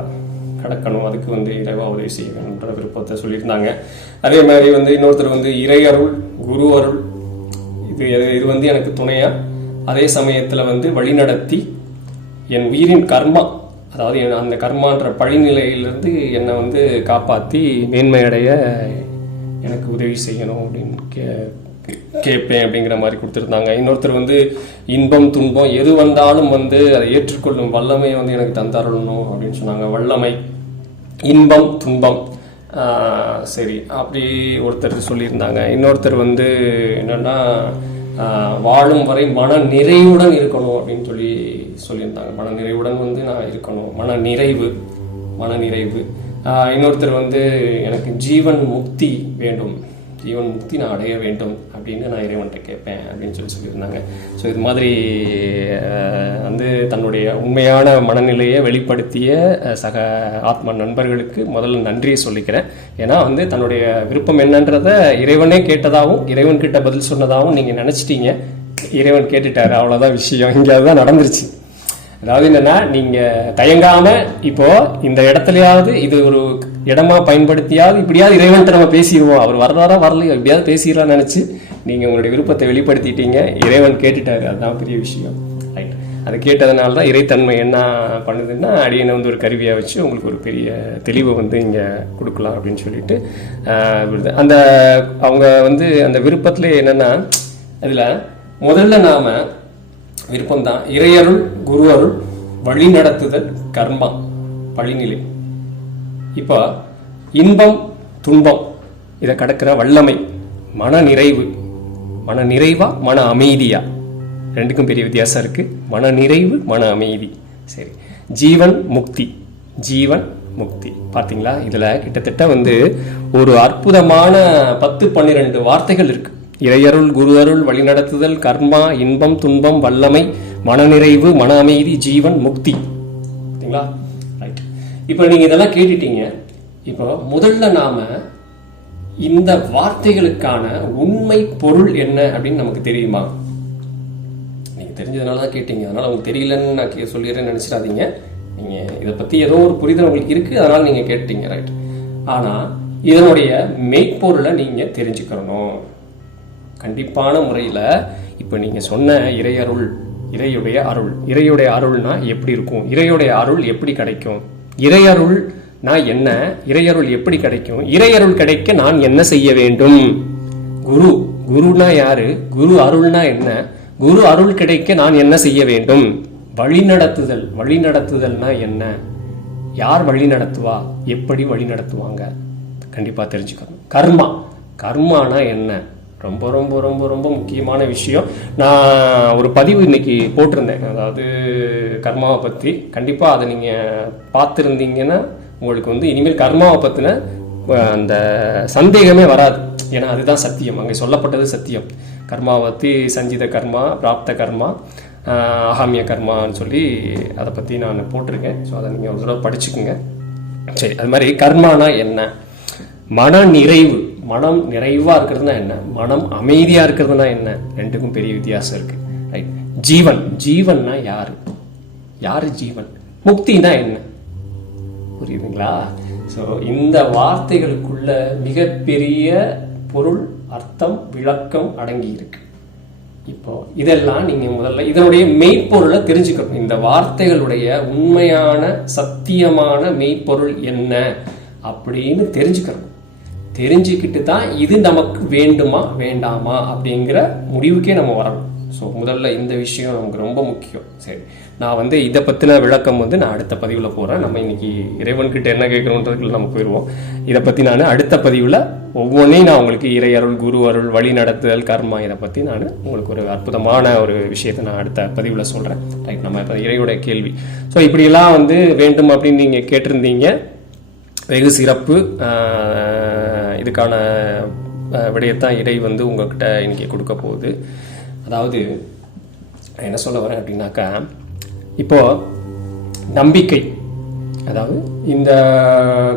கடக்கணும், அதுக்கு வந்து இறைவா உதவி செய்யணுன்ற விருப்பத்தை சொல்லியிருந்தாங்க. அதே மாதிரி வந்து இன்னொருத்தர் வந்து இறை அருள், குரு அருள், இது வந்து எனக்கு துணையா, அதே சமயத்தில் வந்து வழிநடத்தி என் உயிரின் கர்மா, அதாவது அந்த கர்மான்ற பழிநிலையிலிருந்து என்னை வந்து காப்பாற்றி மேன்மையடைய எனக்கு உதவி செய்யணும் அப்படின்னு கேட்பேன் அப்படிங்கிற மாதிரி கொடுத்துருந்தாங்க. இன்னொருத்தர் வந்து இன்பம் துன்பம் எது வந்தாலும் வந்து அதை ஏற்றுக்கொள்ளும் வல்லமையை வந்து எனக்கு தந்தரணும் அப்படின்னு சொன்னாங்க. வல்லமை, இன்பம், துன்பம், சரி அப்படி ஒருத்தர் சொல்லியிருந்தாங்க. இன்னொருத்தர் வந்து என்னன்னா வாழும் வரை மன நிறைவுடன் இருக்கணும் அப்படின்னு சொல்லியிருந்தாங்க. மன நிறைவுடன் வந்து நான் இருக்கணும், மன நிறைவு. இன்னொருத்தர் வந்து எனக்கு ஜீவன் முக்தி வேண்டும், ஜீவன் முக்தி நான் அடைய வேண்டும் அப்படின்னு நான் இறைவன்கிட்ட கேட்பேன் அப்படின்னு சொல்லியிருந்தாங்க. ஸோ இது மாதிரி வந்து தன்னுடைய உண்மையான மனநிலையை வெளிப்படுத்திய சக ஆத்ம நண்பர்களுக்கு முதல்ல நன்றியை சொல்லிக்கிறேன். ஏன்னா வந்து தன்னுடைய விருப்பம் என்னன்றதை இறைவனே கேட்டதாகவும் இறைவன்கிட்ட பதில் சொன்னதாகவும் நீங்கள் நினச்சிட்டீங்க. இறைவன் கேட்டுட்டாரு, அவ்வளோதான் விஷயம். இங்கே அதுதான் நடந்துருச்சு. அதாவது என்னன்னா, நீங்க தயங்காம இப்போ இந்த இடத்துலயாவது இது ஒரு இடமா பயன்படுத்தியாவது இப்படியாவது இறைவன்கிட்ட நம்ம பேசிடுவோம், அவர் வர்றாரா வரலையோ எப்படியாவது பேசிடலாம்னு நினைச்சு நீங்க உங்களுடைய விருப்பத்தை வெளிப்படுத்திட்டீங்க. இறைவன் கேட்டுட்டாரு, அதுதான் பெரிய விஷயம். ரைட், அதை கேட்டதுனால தான் இறைத்தன்மை என்ன பண்ணுதுன்னா, அடியனை வந்து ஒரு கருவியா வச்சு உங்களுக்கு ஒரு பெரிய தெளிவை வந்து இங்க கொடுக்கலாம் அப்படின்னு சொல்லிட்டு அந்த அவங்க வந்து அந்த விருப்பத்துல என்னன்னா, அதுல முதல்ல நாம விருப்பம்தான் இறையருள், குரு அருள், வழி நடத்துதல், கர்மா, பழிநிலை. இப்போ இன்பம் துன்பம் இதை கடக்கிற வல்லமை, மன நிறைவா மன அமைதியா, ரெண்டுக்கும் பெரிய வித்தியாசம் இருக்கு. மன நிறைவு, மன அமைதி. சரி, ஜீவன் முக்தி பார்த்தீங்களா? இதுல கிட்டத்தட்ட வந்து ஒரு அற்புதமான 10-12 வார்த்தைகள் இருக்கு. இறையருள், குரு அருள், வழிநடத்துதல், கர்மா, இன்பம் துன்பம், வல்லமை, மனநிறைவு, மன அமைதி, ஜீவன் முக்தி. சரிங்களா? ரைட், இப்போ நீங்க இதெல்லாம் கேட்டுட்டீங்க. இப்போ முதல்ல நாம இந்த வார்த்தைகளுக்கான உண்மை பொருள் என்ன அப்படின்னு நமக்கு தெரியுமா? நீங்க தெரிஞ்சதுனால தான் கேட்டீங்க, அதனால உங்களுக்கு தெரியலன்னு நான் சொல்லிடுறேன்னு நினைச்சிடாதீங்க. நீங்க இதை பத்தி ஏதோ ஒரு புரிதல் உங்களுக்கு இருக்கு, அதனால நீங்க கேட்டீங்க. ரைட், ஆனா இதனுடைய மெய்ப்பொருளை நீங்க தெரிஞ்சுக்கணும் கண்டிப்பான முறையில். இப்போ நீங்கள் சொன்ன இறையுடைய அருள்னா எப்படி இருக்கும், இறையுடைய அருள் எப்படி கிடைக்கும், இறையருள்னா என்ன, இறையருள் எப்படி கிடைக்கும், இறையருள் கிடைக்க நான் என்ன செய்ய வேண்டும், குருனா யாரு, குரு அருள்னா என்ன, குரு அருள் கிடைக்க நான் என்ன செய்ய வேண்டும், வழிநடத்துதல்னா என்ன, யார் வழி நடத்துவா, எப்படி வழி நடத்துவாங்க, கண்டிப்பாக தெரிஞ்சுக்கணும். கர்மானா என்ன, ரொம்ப ரொம்ப ரொம்ப ரொம்ப முக்கியமான விஷயம். நான் ஒரு பதிவு இன்னைக்கு போட்டிருந்தேன், அதாவது கர்மாவை பற்றி. கண்டிப்பாக அதை நீங்கள் பார்த்துருந்தீங்கன்னா உங்களுக்கு வந்து இனிமேல் கர்மாவை பற்றின அந்த சந்தேகமே வராது. ஏன்னா அதுதான் சத்தியம், அங்கே சொல்லப்பட்டது சத்தியம். கர்மாவை பற்றி சஞ்சித கர்மா, பிராப்த கர்மா, ஆகாமிய கர்மான்னு சொல்லி அதை பற்றி நான் போட்டிருக்கேன். ஸோ அதை நீங்கள் ஒரு தடவை படிச்சுக்குங்க. சரி, அது மாதிரி கர்மானா என்ன, மனம் நிறைவா இருக்கிறதுனா என்ன, மனம் அமைதியா இருக்கிறதுனா என்ன, ரெண்டுக்கும் பெரிய வித்தியாசம் இருக்கு. ரைட், ஜீவன்னா யாரு ஜீவன், முக்தினா என்ன, புரியுதுங்களா? ஸோ இந்த வார்த்தைகளுக்குள்ள மிகப்பெரிய பொருள், அர்த்தம், விளக்கம் அடங்கி இருக்கு. இப்போ இதெல்லாம் நீங்க முதல்ல இதனுடைய மெய்ப்பொருளை தெரிஞ்சுக்கணும். இந்த வார்த்தைகளுடைய உண்மையான சத்தியமான மெய்ப்பொருள் என்ன அப்படின்னு தெரிஞ்சுக்கிட்டு தான் இது நமக்கு வேண்டுமா வேண்டாமா அப்படிங்கிற முடிவுக்கே நம்ம வரணும். ஸோ முதல்ல இந்த விஷயம் நமக்கு ரொம்ப முக்கியம். சரி, நான் வந்து இதை பற்றின விளக்கம் வந்து நான் அடுத்த பதிவில் போகிறேன். நம்ம இன்னைக்கு இறைவன்கிட்ட என்ன கேட்கணுன்றதுக்குள்ள நம்ம போயிடுவோம். இதை பற்றி நான் அடுத்த பதிவில் ஒவ்வொன்றையும் நான் உங்களுக்கு இறையருள், குரு அருள், வழி நடத்துதல், கர்மா, இதை பற்றி நான் உங்களுக்கு ஒரு அற்புதமான ஒரு விஷயத்தை நான் அடுத்த பதிவில் சொல்கிறேன். ரைட், நம்ம இப்போ இறையோடைய கேள்வி. ஸோ இப்படியெல்லாம் வந்து வேண்டும் அப்படின்னு நீங்கள் கேட்டிருந்தீங்க, வெகு சிறப்பு. இதுக்கான விடயத்தான் இறை வந்து உங்கள்கிட்ட இன்றைக்கி கொடுக்க போகுது. அதாவது என்ன சொல்ல வரேன் அப்படின்னாக்கா, இப்போது நம்பிக்கை, அதாவது இந்த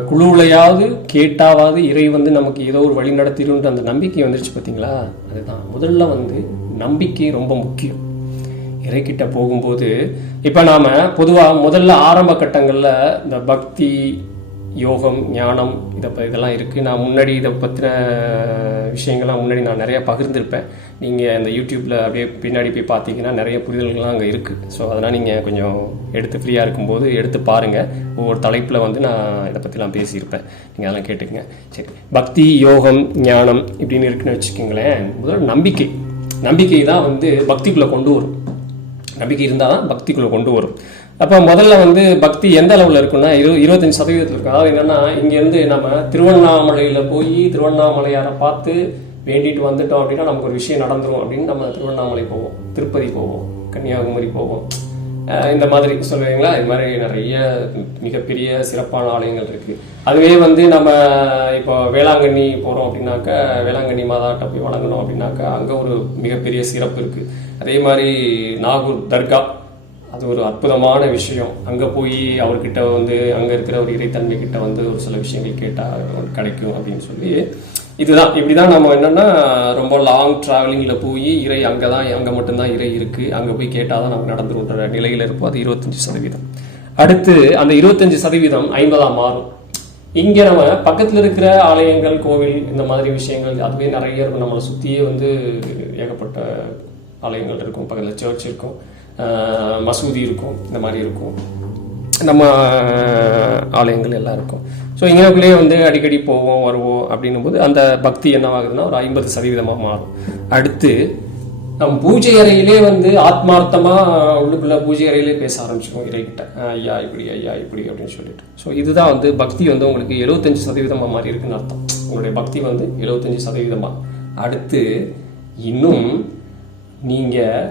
குழுவிலையாவது கேட்டாவது இறை வந்து நமக்கு ஏதோ ஒரு வழி நடத்திடுன்ற அந்த நம்பிக்கை வந்துருச்சு பார்த்தீங்களா. அதுதான் முதல்ல வந்து நம்பிக்கை ரொம்ப முக்கியம். இறைக்கிட்ட போகும்போது இப்போ நாம் பொதுவாக முதல்ல ஆரம்ப கட்டங்களில் இந்த பக்தி, யோகம், ஞானம் இதெல்லாம் இருக்குது. நான் முன்னாடி இதை பற்றின விஷயங்கள்லாம் முன்னாடி நான் நிறையா பகிர்ந்திருப்பேன். நீங்கள் அந்த யூடியூப்பில் அப்படியே பின்னாடி போய் பார்த்தீங்கன்னா நிறைய புரிதல்கள்லாம் அங்கே இருக்குது. ஸோ அதெல்லாம் நீங்கள் கொஞ்சம் எடுத்து ஃப்ரீயாக இருக்கும்போது எடுத்து பாருங்கள். ஒவ்வொரு தலைப்பில் வந்து நான் இதை பற்றிலாம் பேசியிருப்பேன், நீங்கள் அதெல்லாம் கேட்டுக்கங்க. சரி, பக்தி, யோகம், ஞானம் இப்படின்னு இருக்குன்னு வச்சுக்கோங்களேன். முதல்ல நம்பிக்கை தான் வந்து பக்திக்குள்ளே கொண்டு வரும். நம்பிக்கை இருந்தால் தான் பக்திக்குள்ளே கொண்டு வரும். அப்போ முதல்ல வந்து பக்தி எந்த அளவில் இருக்குன்னா 25% இருக்கும். அதாவது என்னென்னா, இங்கேருந்து நம்ம திருவண்ணாமலையில் போய் திருவண்ணாமலையாரை பார்த்து வேண்டிட்டு வந்துட்டோம் அப்படின்னா நமக்கு ஒரு விஷயம் நடந்துடும் அப்படின்னு நம்ம திருவண்ணாமலை போவோம், திருப்பதி போவோம், கன்னியாகுமரி போவோம், இந்த மாதிரி சொல்லுவீங்களா. இது மாதிரி நிறைய மிகப்பெரிய சிறப்பான ஆலயங்கள் இருக்குது. அதுவே வந்து நம்ம இப்போ வேளாங்கண்ணி போகிறோம் அப்படின்னாக்கா, வேளாங்கண்ணி மாதாட்ட போய் வணங்கணும் அப்படின்னாக்கா அங்கே ஒரு மிகப்பெரிய சிறப்பு இருக்குது. அதே மாதிரி நாகூர் தர்கா, அது ஒரு அற்புதமான விஷயம். அங்கே போய் அவர்கிட்ட வந்து அங்கே இருக்கிற ஒரு இறைத்தன்மை கிட்ட வந்து ஒரு சில விஷயங்கள் கேட்டால் கிடைக்கும் அப்படின்னு சொல்லி, இதுதான் இப்படி தான் நம்ம என்னென்னா ரொம்ப லாங் ட்ராவலிங்கில் போய் இறை அங்கே மட்டும்தான் இறை இருக்குது, அங்கே போய் கேட்டால் தான் நமக்கு நடந்துருன்ற நிலையில் இருப்போம். அது 25%. அடுத்து அந்த 25% 50 மாறும். இங்கே நம்ம பக்கத்தில் இருக்கிற ஆலயங்கள், கோவில், இந்த மாதிரி விஷயங்கள் அதுவே நிறைய இருக்கும். நம்மளை சுற்றியே வந்து ஏகப்பட்ட ஆலயங்கள் இருக்கும். பக்கத்தில் சர்ச் இருக்கும், மசூதி இருக்கும், இந்த மாதிரி இருக்கும், நம்ம ஆலயங்கள் எல்லாம் இருக்கும். ஸோ இங்கேக்குள்ளேயே வந்து அடிக்கடி போவோம் வருவோம் அப்படின்னும் போது அந்த பக்தி என்னவாகுதுன்னா ஒரு 50% மாறும். அடுத்து நம்ம பூஜை அறையிலே வந்து ஆத்மார்த்தமாக உள்ளுக்குள்ளே பூஜை அறையிலே பேச ஆரம்பிச்சிருக்கோம் இறைக்கிட்ட, ஐயா இப்படி அப்படின்னு சொல்லிட்டு. ஸோ இதுதான் வந்து பக்தி வந்து உங்களுக்கு 75% மாறி இருக்குன்னு அர்த்தம். உங்களுடைய பக்தி வந்து 75%. அடுத்து இன்னும் நீங்கள்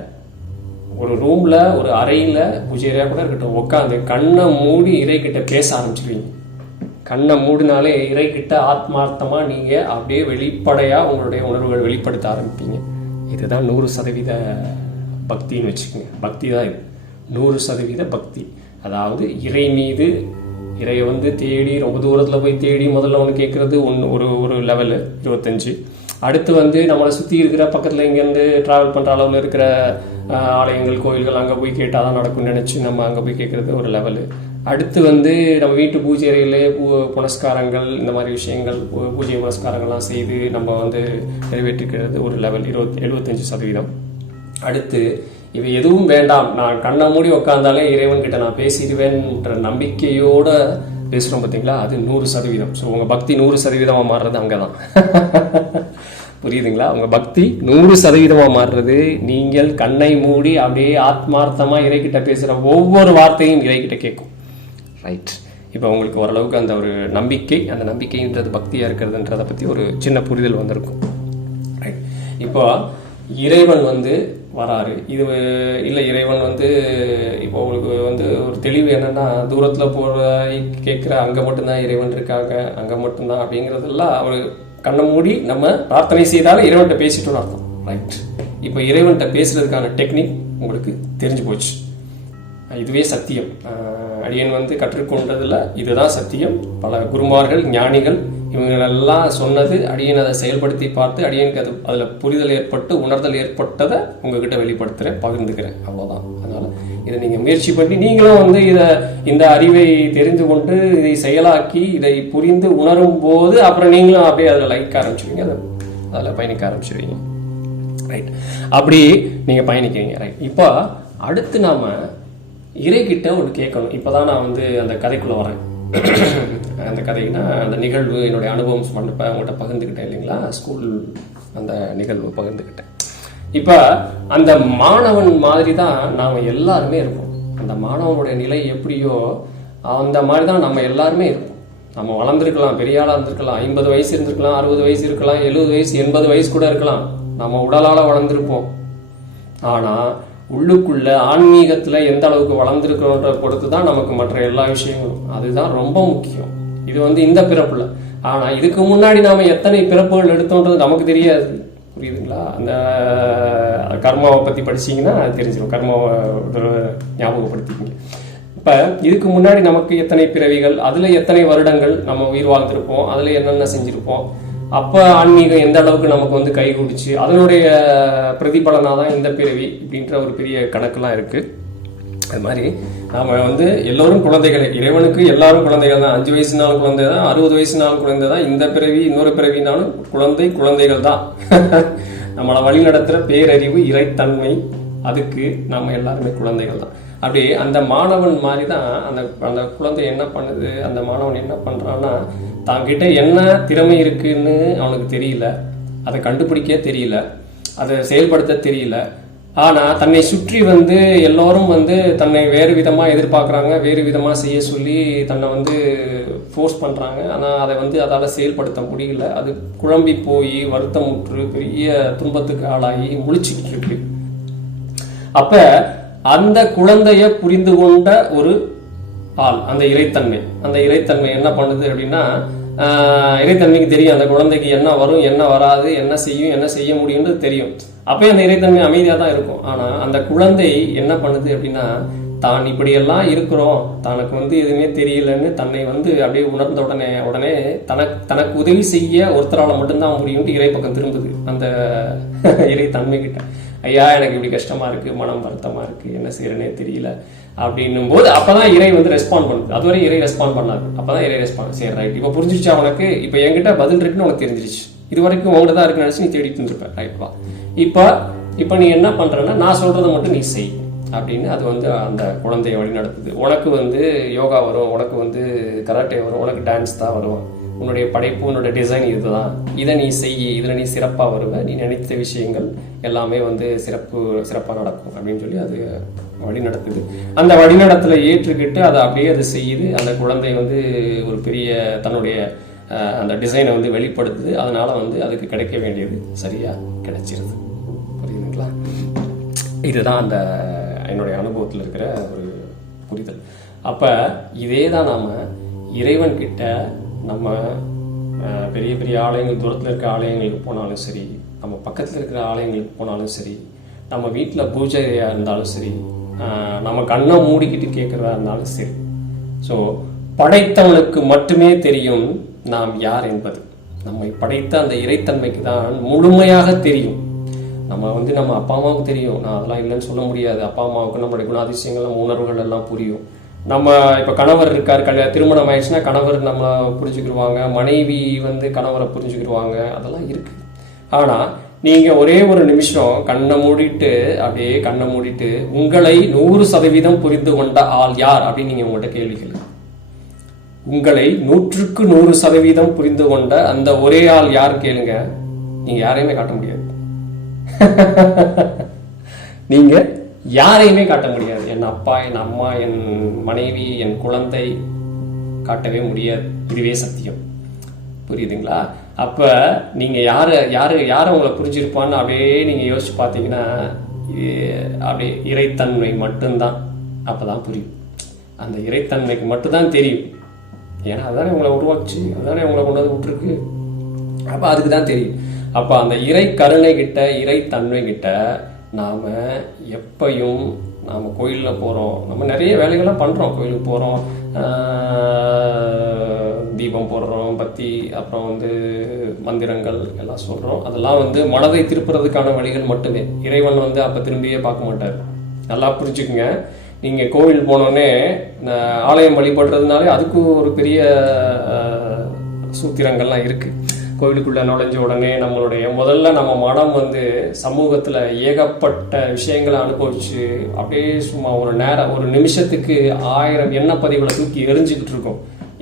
ஒரு ரூமில், ஒரு அறையில், பூஜை அறையாக கூட இருக்கட்டும், உட்காந்து கண்ணை மூடி இறைக்கிட்ட பேச ஆரம்பிச்சிருவீங்க. கண்ணை மூடினாலே இறைக்கிட்ட ஆத்மார்த்தமாக நீங்கள் அப்படியே வெளிப்படையாக உங்களுடைய உணர்வுகள் வெளிப்படுத்த ஆரம்பிப்பீங்க. இதுதான் 100% பக்தின்னு வச்சுக்கோங்க. பக்தி தான் இது, 100% பக்தி. அதாவது இறை மீது, இறையை வந்து தேடி ரொம்ப தூரத்தில் போய் தேடி முதல்ல ஒன்று கேட்குறது ஒரு லெவலு 25. அடுத்து வந்து நம்மளை சுற்றி இருக்கிற பக்கத்தில் இங்கேருந்து ட்ராவல் பண்ணுற அளவில் இருக்கிற ஆலயங்கள், கோயில்கள், அங்கே போய் கேட்டால் தான் நடக்கும்னு நினச்சி நம்ம அங்கே போய் கேட்குறது ஒரு லெவலு. அடுத்து வந்து நம்ம வீட்டு பூஜை அறையிலே புனஸ்காரங்கள், இந்த மாதிரி விஷயங்கள், பூஜை புனஸ்காரங்கள்லாம் செய்து நம்ம வந்து நிறைவேற்றிக்கிறது ஒரு லெவல் 75%. அடுத்து இவை எதுவும் வேண்டாம், நான் கண்ணை மூடி உட்காந்தாலே இறைவன்கிட்ட நான் பேசிடுவேன்ற நம்பிக்கையோடு பேசுகிறோம் பார்த்தீங்களா, அது 100%. ஸோ உங்கள் பக்தி 100% மாறுறது அங்கே தான். புரியுதுங்களா? உங்கள் பக்தி 100% மாறுறது நீங்கள் கண்ணை மூடி அப்படியே ஆத்மார்த்தமாக இறைக்கிட்ட பேசுகிற ஒவ்வொரு வார்த்தையும் இறைக்கிட்ட கேட்கும். ரைட். இப்போ உங்களுக்கு ஓரளவுக்கு அந்த ஒரு நம்பிக்கை, அந்த நம்பிக்கைன்றது பக்தியாக இருக்கிறதுன்றதை பற்றி ஒரு சின்ன புரிதல் வந்திருக்கும். ரைட். இப்போ இறைவன் வந்து வராரு, இது இல்லை இறைவன் வந்து இப்போ உங்களுக்கு வந்து ஒரு தெளிவு என்னென்னா, தூரத்தில் போகிற கேட்குற அங்கே மட்டும்தான் இறைவன் இருக்காங்க, அங்கே மட்டும்தான் அப்படிங்கிறதெல்லாம் அவர் கண்ணை மூடி நம்ம பிரார்த்தனை செய்தாலும் இறைவன்கிட்ட பேசிட்டோன்னு அர்த்தம். ரைட். இப்போ இறைவன்கிட்ட பேசுறதுக்கான டெக்னிக் உங்களுக்கு தெரிஞ்சு போச்சு. இதுவே சத்தியம். அடியன் வந்து கற்றுக்கொண்டதில் இதுதான் சத்தியம். பல குருமார்கள், ஞானிகள் இவங்களெல்லாம் சொன்னது, அடியன் அதை செயல்படுத்தி பார்த்து அடியனுக்கு அதில் புரிதல் ஏற்பட்டு உணர்தல் ஏற்பட்டதை உங்ககிட்ட வெளிப்படுத்துகிறேன், பகிர்ந்துக்கிறேன், அவ்வளோதான். அதனால் இதை நீங்கள் முயற்சி பண்ணி நீங்களும் வந்து இந்த அறிவை தெரிந்து கொண்டு இதை செயலாக்கி இதை புரிந்து உணரும் போது அப்புறம் நீங்களும் அப்படியே அதில் லைக் ஆரம்பிச்சுவீங்க, அதில் பயணிக்க ஆரம்பிச்சுவீங்க. ரைட். அப்படி நீங்கள் பயணிக்கிறீங்க. ரைட். இப்போ அடுத்து நாம் இறைக்கிட்ட ஒன்று கேட்கணும். இப்போ தான் நான் வந்து அந்த கதைக்குள்ளே வரேன். அந்த கதைக்குன்னா அந்த நிகழ்வு, என்னுடைய அனுபவம் பண்ணப்போ அவங்கள்ட்ட பகிர்ந்துக்கிட்டேன் இல்லைங்களா, ஸ்கூல் அந்த நிகழ்வு பகிர்ந்துக்கிட்டேன். இப்போ அந்த மாணவன் மாதிரி தான் நாம் எல்லாருமே இருப்போம். அந்த மாணவனுடைய நிலை எப்படியோ அந்த மாதிரி தான் நம்ம எல்லாருமே இருப்போம். நம்ம வளர்ந்துருக்கலாம், பெரிய ஆளாக இருந்திருக்கலாம், 50 வயசு இருந்திருக்கலாம், 60 வயசு இருக்கலாம், 70 வயசு 80 வயசு கூட இருக்கலாம். நம்ம உடலால் வளர்ந்துருப்போம். ஆனால் உள்ளுக்குள்ள ஆன்மீகத்தில் எந்த அளவுக்கு வளர்ந்துருக்கிறோன்ற பொறுத்து தான் நமக்கு மற்ற எல்லா விஷயங்களும். அதுதான் ரொம்ப முக்கியம். இது வந்து இந்த பிறப்புல ஆனால் இதுக்கு முன்னாடி நாம் எத்தனை பிறப்புகள் எடுத்தோன்றது நமக்கு தெரியாது. புரியுதுங்களா? அந்த கர்மாவை பற்றி படிச்சிங்கன்னா அது தெரிஞ்சிடும். கர்மாவை ஞாபகப்படுத்திக்கிங்க. இப்போ இதுக்கு முன்னாடி நமக்கு எத்தனை பிறவிகள், அதில் எத்தனை வருடங்கள் நம்ம உயிர் வாழ்ந்திருப்போம், அதில் என்னென்ன செஞ்சுருப்போம், அப்போ ஆன்மீகம் எந்த அளவுக்கு நமக்கு வந்து கை குடிச்சு அதனுடைய பிரதிபலனாக தான் இந்த பிறவி இப்படின்ற ஒரு பெரிய கணக்கெல்லாம் இருக்குது. அது மாதிரி நாம் வந்து எல்லோரும் குழந்தைகள், இறைவனுக்கு எல்லாரும் குழந்தைகள் தான். 5 வயசுனாலும் குழந்தை தான், 60 வயசுனாலும் குழந்தை தான். இந்த பிறவி இன்னொரு பிறவினாலும் குழந்தைகள் தான். நம்மளை வழி நடத்துகிற பேரறிவு இறைத்தன்மை, அதுக்கு நம்ம எல்லாருமே குழந்தைகள் தான். அப்படி அந்த மாணவன் மாதிரி தான் அந்த குழந்தை என்ன பண்ணுது, அந்த மாணவன் என்ன பண்ணுறான்னா, தாங்கிட்ட என்ன திறமை இருக்குன்னு அவனுக்கு தெரியல, அதை கண்டுபிடிக்க தெரியல, அதை செயல்படுத்த தெரியல. ஆனால் தன்னை சுற்றி வந்து எல்லோரும் வந்து தன்னை வேறு விதமாக எதிர்பார்க்குறாங்க, வேறு விதமாக செய்ய சொல்லி தன்னை வந்து ஃபோர்ஸ் பண்ணுறாங்க. ஆனால் அதை வந்து அதால் செயல்படுத்த முடியல. அது குழம்பி போய் வருத்தமுற்று பெரிய துன்பத்துக்கு ஆளாகி முழிச்சுக்கிட்டு இருக்கு. அப்போ அந்த குழந்தைய புரிந்து கொண்ட ஒரு ஆள், அந்த இறைத்தன்மை என்ன பண்ணுது அப்படின்னா, இறைத்தன்மைக்கு தெரியும் அந்த குழந்தைக்கு என்ன வரும், என்ன வராது, என்ன செய்யும், என்ன செய்ய முடியும்னு தெரியும். அப்பயே அந்த இறைத்தன்மை அமைதியாக தான் இருக்கும். ஆனால் அந்த குழந்தை என்ன பண்ணுது அப்படின்னா, தான் இப்படியெல்லாம் இருக்கிறோம், தனக்கு வந்து எதுவுமே தெரியலன்னு தன்னை வந்து அப்படியே உணர்ந்த உடனே தனக்கு உதவி செய்ய ஒருத்தரால் மட்டும்தான் முடியும்ட்டு இறை பக்கம் திரும்புது. அந்த இறைத்தன்மை கிட்ட, ஐயா எனக்கு இப்படி கஷ்டமா இருக்கு, மனம் வருத்தமா இருக்கு, என்ன செய்யறேனே தெரியல அப்படின்னும் போது அப்பதான் இறை வந்து ரெஸ்பாண்ட் பண்ணுது. அதுவரை இறை ரெஸ்பாண்ட் பண்ணாது. அப்பதான் இறை ரெஸ்பாண்ட், சரி ரைட், இப்போ புரிஞ்சிருச்சா உனக்கு, இப்போ என்கிட்ட பதில் இருக்குன்னு உனக்கு தெரிஞ்சிருச்சு, இது வரைக்கும் உங்கள்கிட்ட தான் இருக்குன்னு நினைச்சு நீ தேடிட்டு இருந்திருப்ப, ரைட்வா, இப்போ நீ என்ன பண்றன்னா நான் சொல்றதை மட்டும் நீ செய் அப்படின்னு அது வந்து அந்த குழந்தைய வழி நடத்துது. உனக்கு வந்து யோகா வரும், உனக்கு வந்து கராட்டே வரும், உனக்கு டான்ஸ் தான் வரும், உன்னுடைய படைப்பு உன்னுடைய டிசைன் இதுதான், இதை நீ செய், இதில் நீ சிறப்பாக வருவ, நீ நினைத்த விஷயங்கள் எல்லாமே வந்து சிறப்பாக நடக்கும் அப்படின்னு சொல்லி அது வழி நடத்துது. அந்த வழிநடத்துல ஏற்றுக்கிட்டு அதை அப்படியே அது செய்யுது. அந்த குழந்தை வந்து ஒரு பெரிய தன்னுடைய அந்த டிசைனை வந்து வெளிப்படுத்துது. அதனால வந்து அதுக்கு கிடைக்க வேண்டியது சரியா கிடைச்சிருது. புரியுதுங்களா? இதுதான் அந்த என்னுடைய அனுபவத்தில் இருக்கிற ஒரு புரிதல். அப்போ இதே தான் நாம் இறைவன்கிட்ட நம்ம பெரிய பெரிய ஆலயங்கள், தூரத்தில் இருக்கிற ஆலயங்களுக்கு போனாலும் சரி, நம்ம பக்கத்தில் இருக்கிற ஆலயங்களுக்கு போனாலும் சரி, நம்ம வீட்டில் பூஜையாக இருந்தாலும் சரி, நம்ம கண்ணை மூடிக்கிட்டு கேட்குறதா இருந்தாலும் சரி, ஸோ படைத்தவனுக்கு மட்டுமே தெரியும் நாம் யார் என்பது. நம்மை படைத்த அந்த இறைத்தன்மைக்கு தான் முழுமையாக தெரியும். நம்ம வந்து நம்ம அப்பா அம்மாவுக்கு தெரியும், நான் அதெல்லாம் இல்லைன்னு சொல்ல முடியாது. அப்பா அம்மாவுக்கு நம்மளுடைய குணாதிசயங்கள், நம்ம உணர்வுகள் எல்லாம் புரியும். நம்ம இப்போ கணவர் இருக்கார், திருமணம் ஆயிடுச்சுன்னா கணவர் நம்ம புரிஞ்சுக்கிடுவாங்க, மனைவி வந்து கணவரை புரிஞ்சுக்கிடுவாங்க, அதெல்லாம் இருக்கு. ஆனால் நீங்கள் ஒரே ஒரு நிமிஷம் கண்ணை மூடிட்டு அப்படியே கண்ணை மூடிட்டு உங்களை 100% புரிந்து கொண்ட ஆள் யார் அப்படின்னு நீங்கள் உங்கள்கிட்ட கேள்வி கேளுங்க. உங்களை 100க்கு 100% புரிந்து கொண்ட அந்த ஒரே ஆள் யார் கேளுங்க, நீங்கள் யாரையுமே காட்ட முடியாது. நீங்க யாரையுமே காட்ட முடியாது. என் அப்பா, என் அம்மா, என் மனைவி, என் குழந்தை காட்டவே முடியாது. இதுவே சத்தியம். புரியுதுங்களா? அப்ப நீங்க யாரை உங்களை புரிஞ்சிருப்பான்னு அப்படியே நீங்க யோசிச்சு பார்த்தீங்கன்னா, அப்படியே இறைத்தன்மை மட்டும்தான். அப்பதான் புரியும். அந்த இறைத்தன்மைக்கு மட்டும்தான் தெரியும். ஏன்னா அதுதானே உங்களை உருவாச்சு, அதுதானே உங்களை கொண்டு வந்து விட்டுருக்கு. அப்ப அதுக்கு தான் தெரியும். அப்போ அந்த இறை கருணை கிட்ட, இறை தன்மை கிட்ட நாம் எப்பையும், நாம் கோயிலில் போகிறோம், நம்ம நிறைய வேலைகள்லாம் பண்ணுறோம். கோயிலுக்கு போகிறோம், தீபம் போடுறோம், பத்தி, அப்புறம் வந்து மந்திரங்கள் எல்லாம் சொல்கிறோம். அதெல்லாம் வந்து மனதை திருப்புறதுக்கான வழிகள் மட்டுமே. இறைவன் வந்து அப்போ திரும்பியே பார்க்க மாட்டார். நல்லா புரிஞ்சுக்குங்க. நீங்கள் கோவில் போனோடனே ஆலயம் வழிபடுறதுனாலே அதுக்கும் ஒரு பெரிய சூத்திரங்கள்லாம் இருக்குது. கோவிலுக்குள்ள நுழைஞ்ச உடனே முதல்ல நம்ம மனம் வந்து சமூகத்தில் ஏகப்பட்ட விஷயங்களை அனுபவிச்சு அப்படியே சும்மா ஒரு நிமிஷத்துக்கு 1000 எண்ணெய் பதிவுகளை தூக்கி எரிஞ்சுக்கிட்டு இருக்கோம்.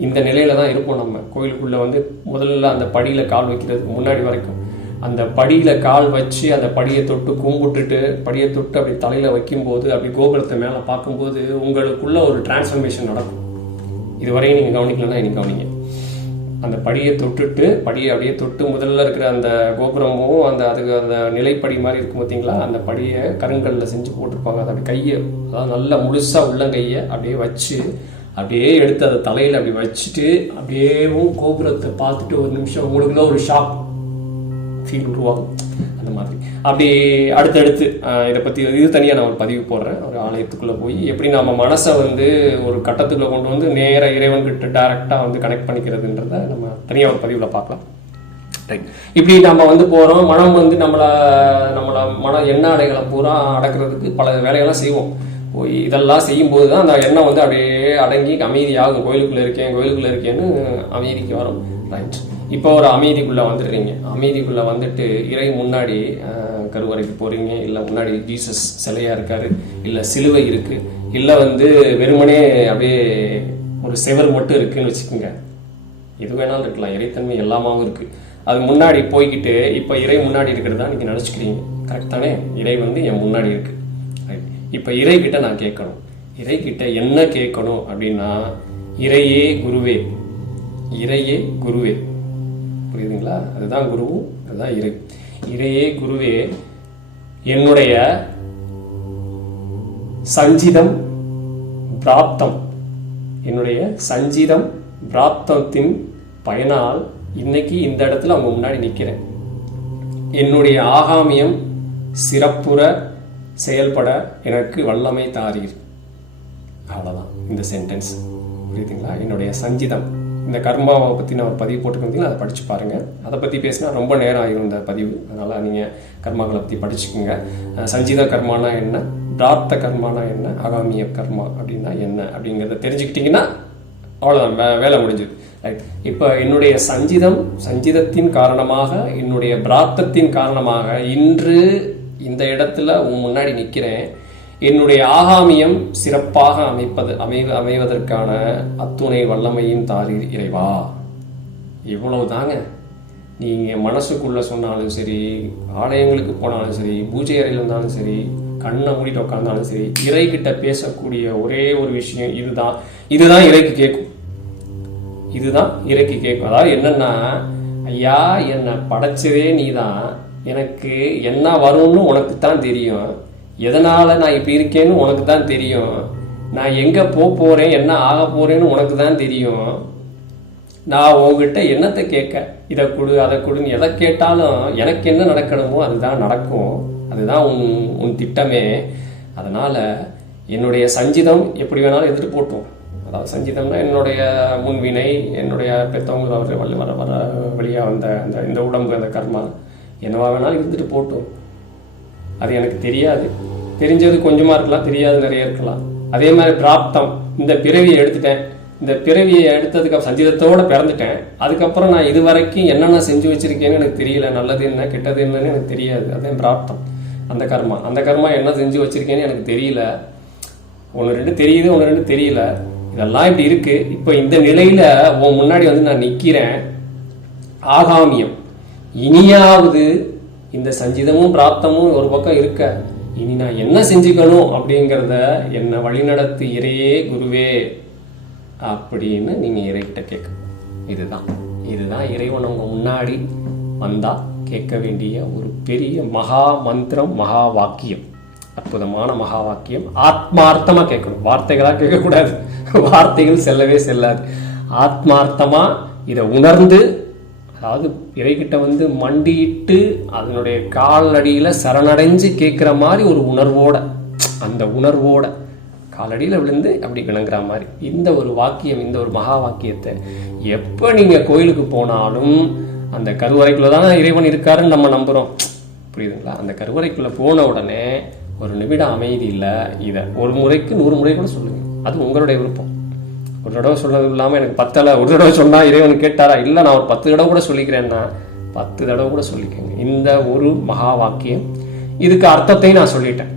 இந்த நிலையில தான் இருப்போம். நம்ம கோயிலுக்குள்ள வந்து முதல்ல அந்த படியில கால் வைக்கிறதுக்கு முன்னாடி வரைக்கும் அந்த படியில கால் வச்சு அந்த படியை தொட்டு கும்பிட்டுட்டு, படியை தொட்டு அப்படி தலையில வைக்கும்போது, அப்படி கோபுரத்தை மேலே பார்க்கும்போது உங்களுக்குள்ள ஒரு டிரான்ஸ்ஃபர்மேஷன் நடக்கும். இதுவரையும் நீங்கள் கவனிக்கலன்னா இன்னைக்கு கவனிங்க. அந்த படியை தொட்டுட்டு, படியை அப்படியே தொட்டு முதல்ல இருக்கிற அந்த கோபுரமும் அதுக்கு அந்த நிலைப்படி மாதிரி இருக்கும் பார்த்தீங்களா, அந்த படியை கருங்கல்ல செஞ்சு போட்டிருப்பாங்க. அதை அப்படி கையை, அதாவது நல்லா முழுசாக உள்ளங்கையை அப்படியே வச்சு அப்படியே எடுத்து அதை தலையில் அப்படி வச்சுட்டு அப்படியேவும் கோபுரத்தை பார்த்துட்டு ஒரு நிமிஷம் உங்களுக்குள்ள ஒரு ஷாக் ஃபீல் உருவாகும். அந்த மாதிரி அப்படி அடுத்தடுத்து இதை பற்றி இது தனியாக நான் ஒரு பதிவு போடுறேன். ஒரு ஆலயத்துக்குள்ளே போய் எப்படி நம்ம மனசை வந்து ஒரு கட்டத்துக்குள்ளே கொண்டு வந்து நேராக இறைவன்கிட்ட டைரெக்டாக வந்து கனெக்ட் பண்ணிக்கிறதுன்றத நம்ம தனியாக ஒரு பதிவில் பார்க்கலாம். ரைட். இப்படி நம்ம வந்து போகிறோம். மனம் வந்து நம்மளை மன எண்ண அலைகளை பூரா அடக்கிறதுக்கு பல வேலைகள்லாம் செய்வோம். இதெல்லாம் செய்யும்போது தான் அந்த எண்ணம் வந்து அப்படியே அடங்கி அமைதியாகும். கோயிலுக்குள்ளே இருக்கேன்னு அமைதிக்கு வரும். ரைட். இப்போ ஒரு அமைதிக்குள்ளே வந்துடுறீங்க. அமைதிக்குள்ளே வந்துட்டு இறை முன்னாடி கருவறைக்கு போகிறீங்க, இல்லை முன்னாடி ஜீசஸ் சிலையாக இருக்காரு, இல்லை சிலுவை இருக்குது, இல்லை வந்து வெறுமனே அப்படியே ஒரு செவர் மட்டும் இருக்குன்னு வச்சுக்கோங்க. எது வேணாலும் இருக்கலாம். இறைத்தன்மை எல்லாமாவும் இருக்குது. அது முன்னாடி போய்கிட்டு இப்போ இறை முன்னாடி இருக்கிறதா நீங்கள் நினச்சிக்கிறீங்க. கரெக்ட் தானே? இறை வந்து என் முன்னாடி இருக்குது. ரைட். இப்போ இறைக்கிட்ட நான் கேட்கணும். இறைக்கிட்ட என்ன கேட்கணும் அப்படின்னா, இறையே குருவே, இறையே குருவே. புரியுதுங்களா? அதுதான் குருவும், அதுதான் இறை. இறையே குருவே, என்னுடைய சஞ்சிதம் பிராப்தம், என்னுடைய சஞ்சிதம் பிராப்தத்தின் பயனால் இன்னைக்கு இந்த இடத்துல அவங்க முன்னாடி நிற்கிறேன். என்னுடைய ஆகாமியம் சிறப்புற செயல்பட எனக்கு வல்லமை தாரீர். அவ்வளோதான் இந்த சென்டென்ஸ். புரியுதுங்களா? என்னுடைய சஞ்சிதம், இந்த கர்மாவை பற்றி நான் ஒரு பதிவு போட்டுக்கிட்டீங்கன்னா அதை படித்து பாருங்கள். அதை பற்றி பேசினா ரொம்ப நேரம் ஆகிரும் இந்த பதிவு. அதனால் நீங்கள் கர்மாக்களை பற்றி படிச்சுக்கோங்க. சஞ்சித கர்மானா என்ன, பிரார்த்த கர்மானா என்ன, ஆகாமிய கர்மா அப்படின்னா என்ன அப்படிங்கிறத தெரிஞ்சுக்கிட்டிங்கன்னா அவ்வளோதான், வேலை முடிஞ்சுது. ரைட். இப்போ என்னுடைய சஞ்சிதத்தின் காரணமாக, என்னுடைய பிரார்த்தத்தின் காரணமாக இன்று இந்த இடத்துல உன் முன்னாடி நிற்கிறேன். என்னுடைய ஆகாமியம் சிறப்பாக அமைவதற்கான அத்துணை வல்லமையும் தாரீர் இறைவா. இவ்வளவு தாங்க. நீங்கள் மனசுக்குள்ளே சொன்னாலும் சரி, ஆலயங்களுக்கு போனாலும் சரி, பூஜை அறையில் இருந்தாலும் சரி, கண்ணை மூடிட்டு உட்காந்தாலும் சரி, இறைக்கிட்ட பேசக்கூடிய ஒரே ஒரு விஷயம் இதுதான் இறைக்கு கேட்கும். இதுதான் இறைக்கு கேட்கும். அதாவது என்னன்னா, ஐயா என்னை படைச்சதே நீதான், எனக்கு என்ன வரும்னு உனக்கு தான் தெரியும், எதனால் நான் இப்படி இருக்கேன்னு உனக்கு தான் தெரியும், நான் எங்கே போகிறேன் என்ன ஆக போகிறேன்னு உனக்கு தான் தெரியும். நான் உங்ககிட்ட என்னத்தை கேட்க, இதை கொடு அதை கொடுன்னு எதை கேட்டாலும் எனக்கு என்ன நடக்கணுமோ அதுதான் நடக்கும். அதுதான் உன் திட்டமே. அதனால் என்னுடைய சஞ்சிதம் எப்படி வேணாலும் எடுத்துகிட்டு போட்டோம். அதாவது சஞ்சிதம்னா என்னுடைய முன்வினை, என்னுடைய பெற்றவங்க வர வழியாக வந்த இந்த உடம்பு, அந்த கர்மா என்னவா வேணாலும் இருந்துட்டு போட்டோம். அது எனக்கு தெரியாது. தெரிஞ்சது கொஞ்சமாக இருக்கலாம், தெரியாது நிறைய இருக்கலாம். அதே மாதிரி பிராப்தம், இந்த பிறவியை எடுத்துட்டேன். இந்த பிறவியை எடுத்ததுக்கு சஞ்சிதத்தோடு பிறந்துட்டேன். அதுக்கப்புறம் நான் இது வரைக்கும் என்னென்ன செஞ்சு வச்சுருக்கேன்னு எனக்கு தெரியல. நல்லது என்ன கெட்டது என்னன்னு எனக்கு தெரியாது. அதே பிராப்தம். அந்த கர்மா என்ன செஞ்சு வச்சுருக்கேன்னு எனக்கு தெரியல. 1-2 தெரியுது, 1-2 தெரியல. இதெல்லாம் இப்படி இருக்குது. இப்போ இந்த நிலையில் உன் முன்னாடி வந்து நான் நிற்கிறேன். ஆகாமியம் இனியாவது இந்த சஞ்சிதமும் பிராப்தமும் ஒரு பக்கம் இருக்க, இனி நான் என்ன செஞ்சுக்கணும் அப்படிங்கிறத என்னை வழிநடத்து இறையே குருவே அப்படின்னு நீங்கள் இறைக்கிட்ட கேட்கணும். இதுதான் இறைவன் உங்க முன்னாடி வந்தா கேட்க வேண்டிய ஒரு பெரிய மகா மந்திரம், மகா வாக்கியம், அற்புதமான மகா வாக்கியம். ஆத்மார்த்தமா கேட்கணும். வார்த்தைகளா கேட்கக்கூடாது. வார்த்தைகள் செல்லவே செல்லாது. ஆத்மார்த்தமா இதை உணர்ந்து, அதாவது இறைக்கிட்ட வந்து மண்டிட்டு அதனுடைய காலடியில் சரணடைஞ்சு கேட்குற மாதிரி ஒரு உணர்வோட, அந்த உணர்வோட காலடியில் விழுந்து அப்படி கிணங்குற மாதிரி இந்த ஒரு வாக்கியம், இந்த ஒரு மகா வாக்கியத்தை எப்போ நீங்கள் கோயிலுக்கு போனாலும் அந்த கருவறைக்குள்ளே தான் இறைவன் இருக்காருன்னு நம்ம நம்புகிறோம். புரியுதுங்களா? அந்த கருவறைக்குள்ளே போன உடனே ஒரு நிமிடம் அமைதி இல்லை. இதை 1 முறைக்கு 100 முறை கூட சொல்லுங்கள். அது உங்களுடைய விருப்பம். ஒரு தடவை சொன்னது இல்லாமல் எனக்கு 10 ஒரு தடவை சொன்னால் இறைவன் கேட்டாரா? இல்லை, நான் ஒரு 10 தடவை கூட சொல்லிக்கிறேன்னா 10 தடவை கூட சொல்லிக்கோங்க. இந்த ஒரு மகா வாக்கியம், இதுக்கு அர்த்தத்தையும் நான் சொல்லிட்டேன்,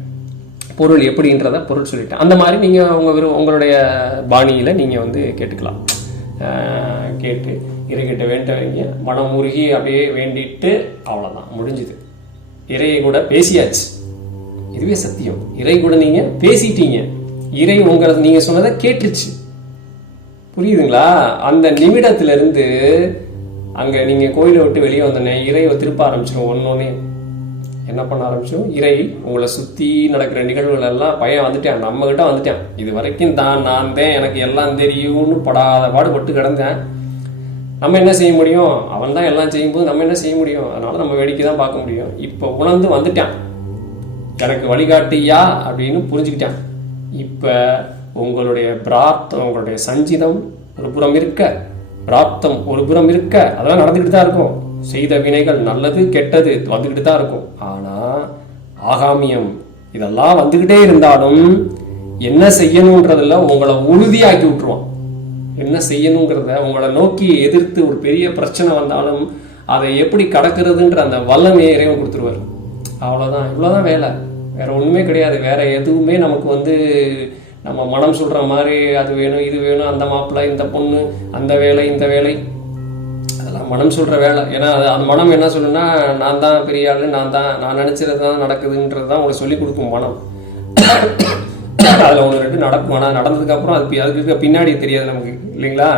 பொருள் எப்படின்றத பொருள் சொல்லிட்டேன். அந்த மாதிரி நீங்கள் உங்களுடைய பாணியில் நீங்கள் வந்து கேட்டுக்கலாம். கேட்டு இறைகிட்ட வேண்டவங்க மனம் உருகி அப்படியே வேண்டிட்டு அவ்வளோதான், முடிஞ்சுது. இறையை கூட பேசியாச்சு. இதுவே சத்தியம். இறை கூட நீங்கள் பேசிட்டீங்க. இறை உங்களை நீங்கள் சொன்னதை கேட்டுருச்சு. புரியுதுங்களா? அந்த நிமிடத்திலிருந்து அங்கே நீங்கள் கோயிலை விட்டு வெளியே வந்தோடனே இறையை திருப்ப ஆரம்பிச்சிடும். ஒன்னொன்னே என்ன பண்ண ஆரம்பிச்சோம், இறை உங்களை சுற்றி நடக்கிற நிகழ்வுகள் எல்லாம் பையன் வந்துட்டான், நம்மகிட்ட வந்துட்டான். இது வரைக்கும் நான் தான் எனக்கு எல்லாம் தெரியும்னு படாத பாடுபட்டு கிடந்தேன். நம்ம என்ன செய்ய முடியும், அவன் தான் எல்லாம் செய்யும்போது நம்ம என்ன செய்ய முடியும், அதனால நம்ம வேடிக்கை தான் பார்க்க முடியும். இப்போ உணர்ந்து வந்துட்டான், எனக்கு வழிகாட்டியா அப்படின்னு புரிஞ்சுக்கிட்டான். இப்போ உங்களுடைய பிரார்த்தம், உங்களுடைய சஞ்சிதம் ஒரு புறம் இருக்க, பிராப்தம் ஒரு புறம் இருக்க, அதெல்லாம் நடந்துக்கிட்டு தான் இருக்கும். செய்த வினைகள் நல்லது கெட்டது வந்துக்கிட்டு தான் இருக்கும். ஆனால் ஆகாமியம் இதெல்லாம் வந்துக்கிட்டே இருந்தாலும் என்ன செய்யணுன்றதுல உங்களை உறுதியாக்கி விட்டுருவான். என்ன செய்யணுங்கிறத உங்களை நோக்கி எதிர்த்து ஒரு பெரிய பிரச்சனை வந்தாலும் அதை எப்படி கடக்கிறதுன்ற அந்த வல்லமையை இறைவன் கொடுத்துருவார். அவ்வளோதான், இவ்வளோதான் வேலை, வேற ஒன்றுமே கிடையாது. வேற எதுவுமே நமக்கு வந்து நம்ம மனம் சொல்கிற மாதிரி அது வேணும் இது வேணும், அந்த மாப்பிள்ளை இந்த பொண்ணு, அந்த வேலை இந்த வேலை, அதெல்லாம் மனம் சொல்கிற வேலை. ஏன்னா அது மனம் என்ன சொல்லுன்னா, நான் தான் பெரிய ஆள், நான் நினச்சது தான் நடக்குதுன்றது தான் உங்களுக்கு சொல்லிக் கொடுக்கும் மனம். அதில் ஒன்று ரெண்டு நடக்கும். ஆனால் நடந்ததுக்கப்புறம் அதுக்கு பின்னாடி தெரியாது நமக்கு, இல்லைங்களா?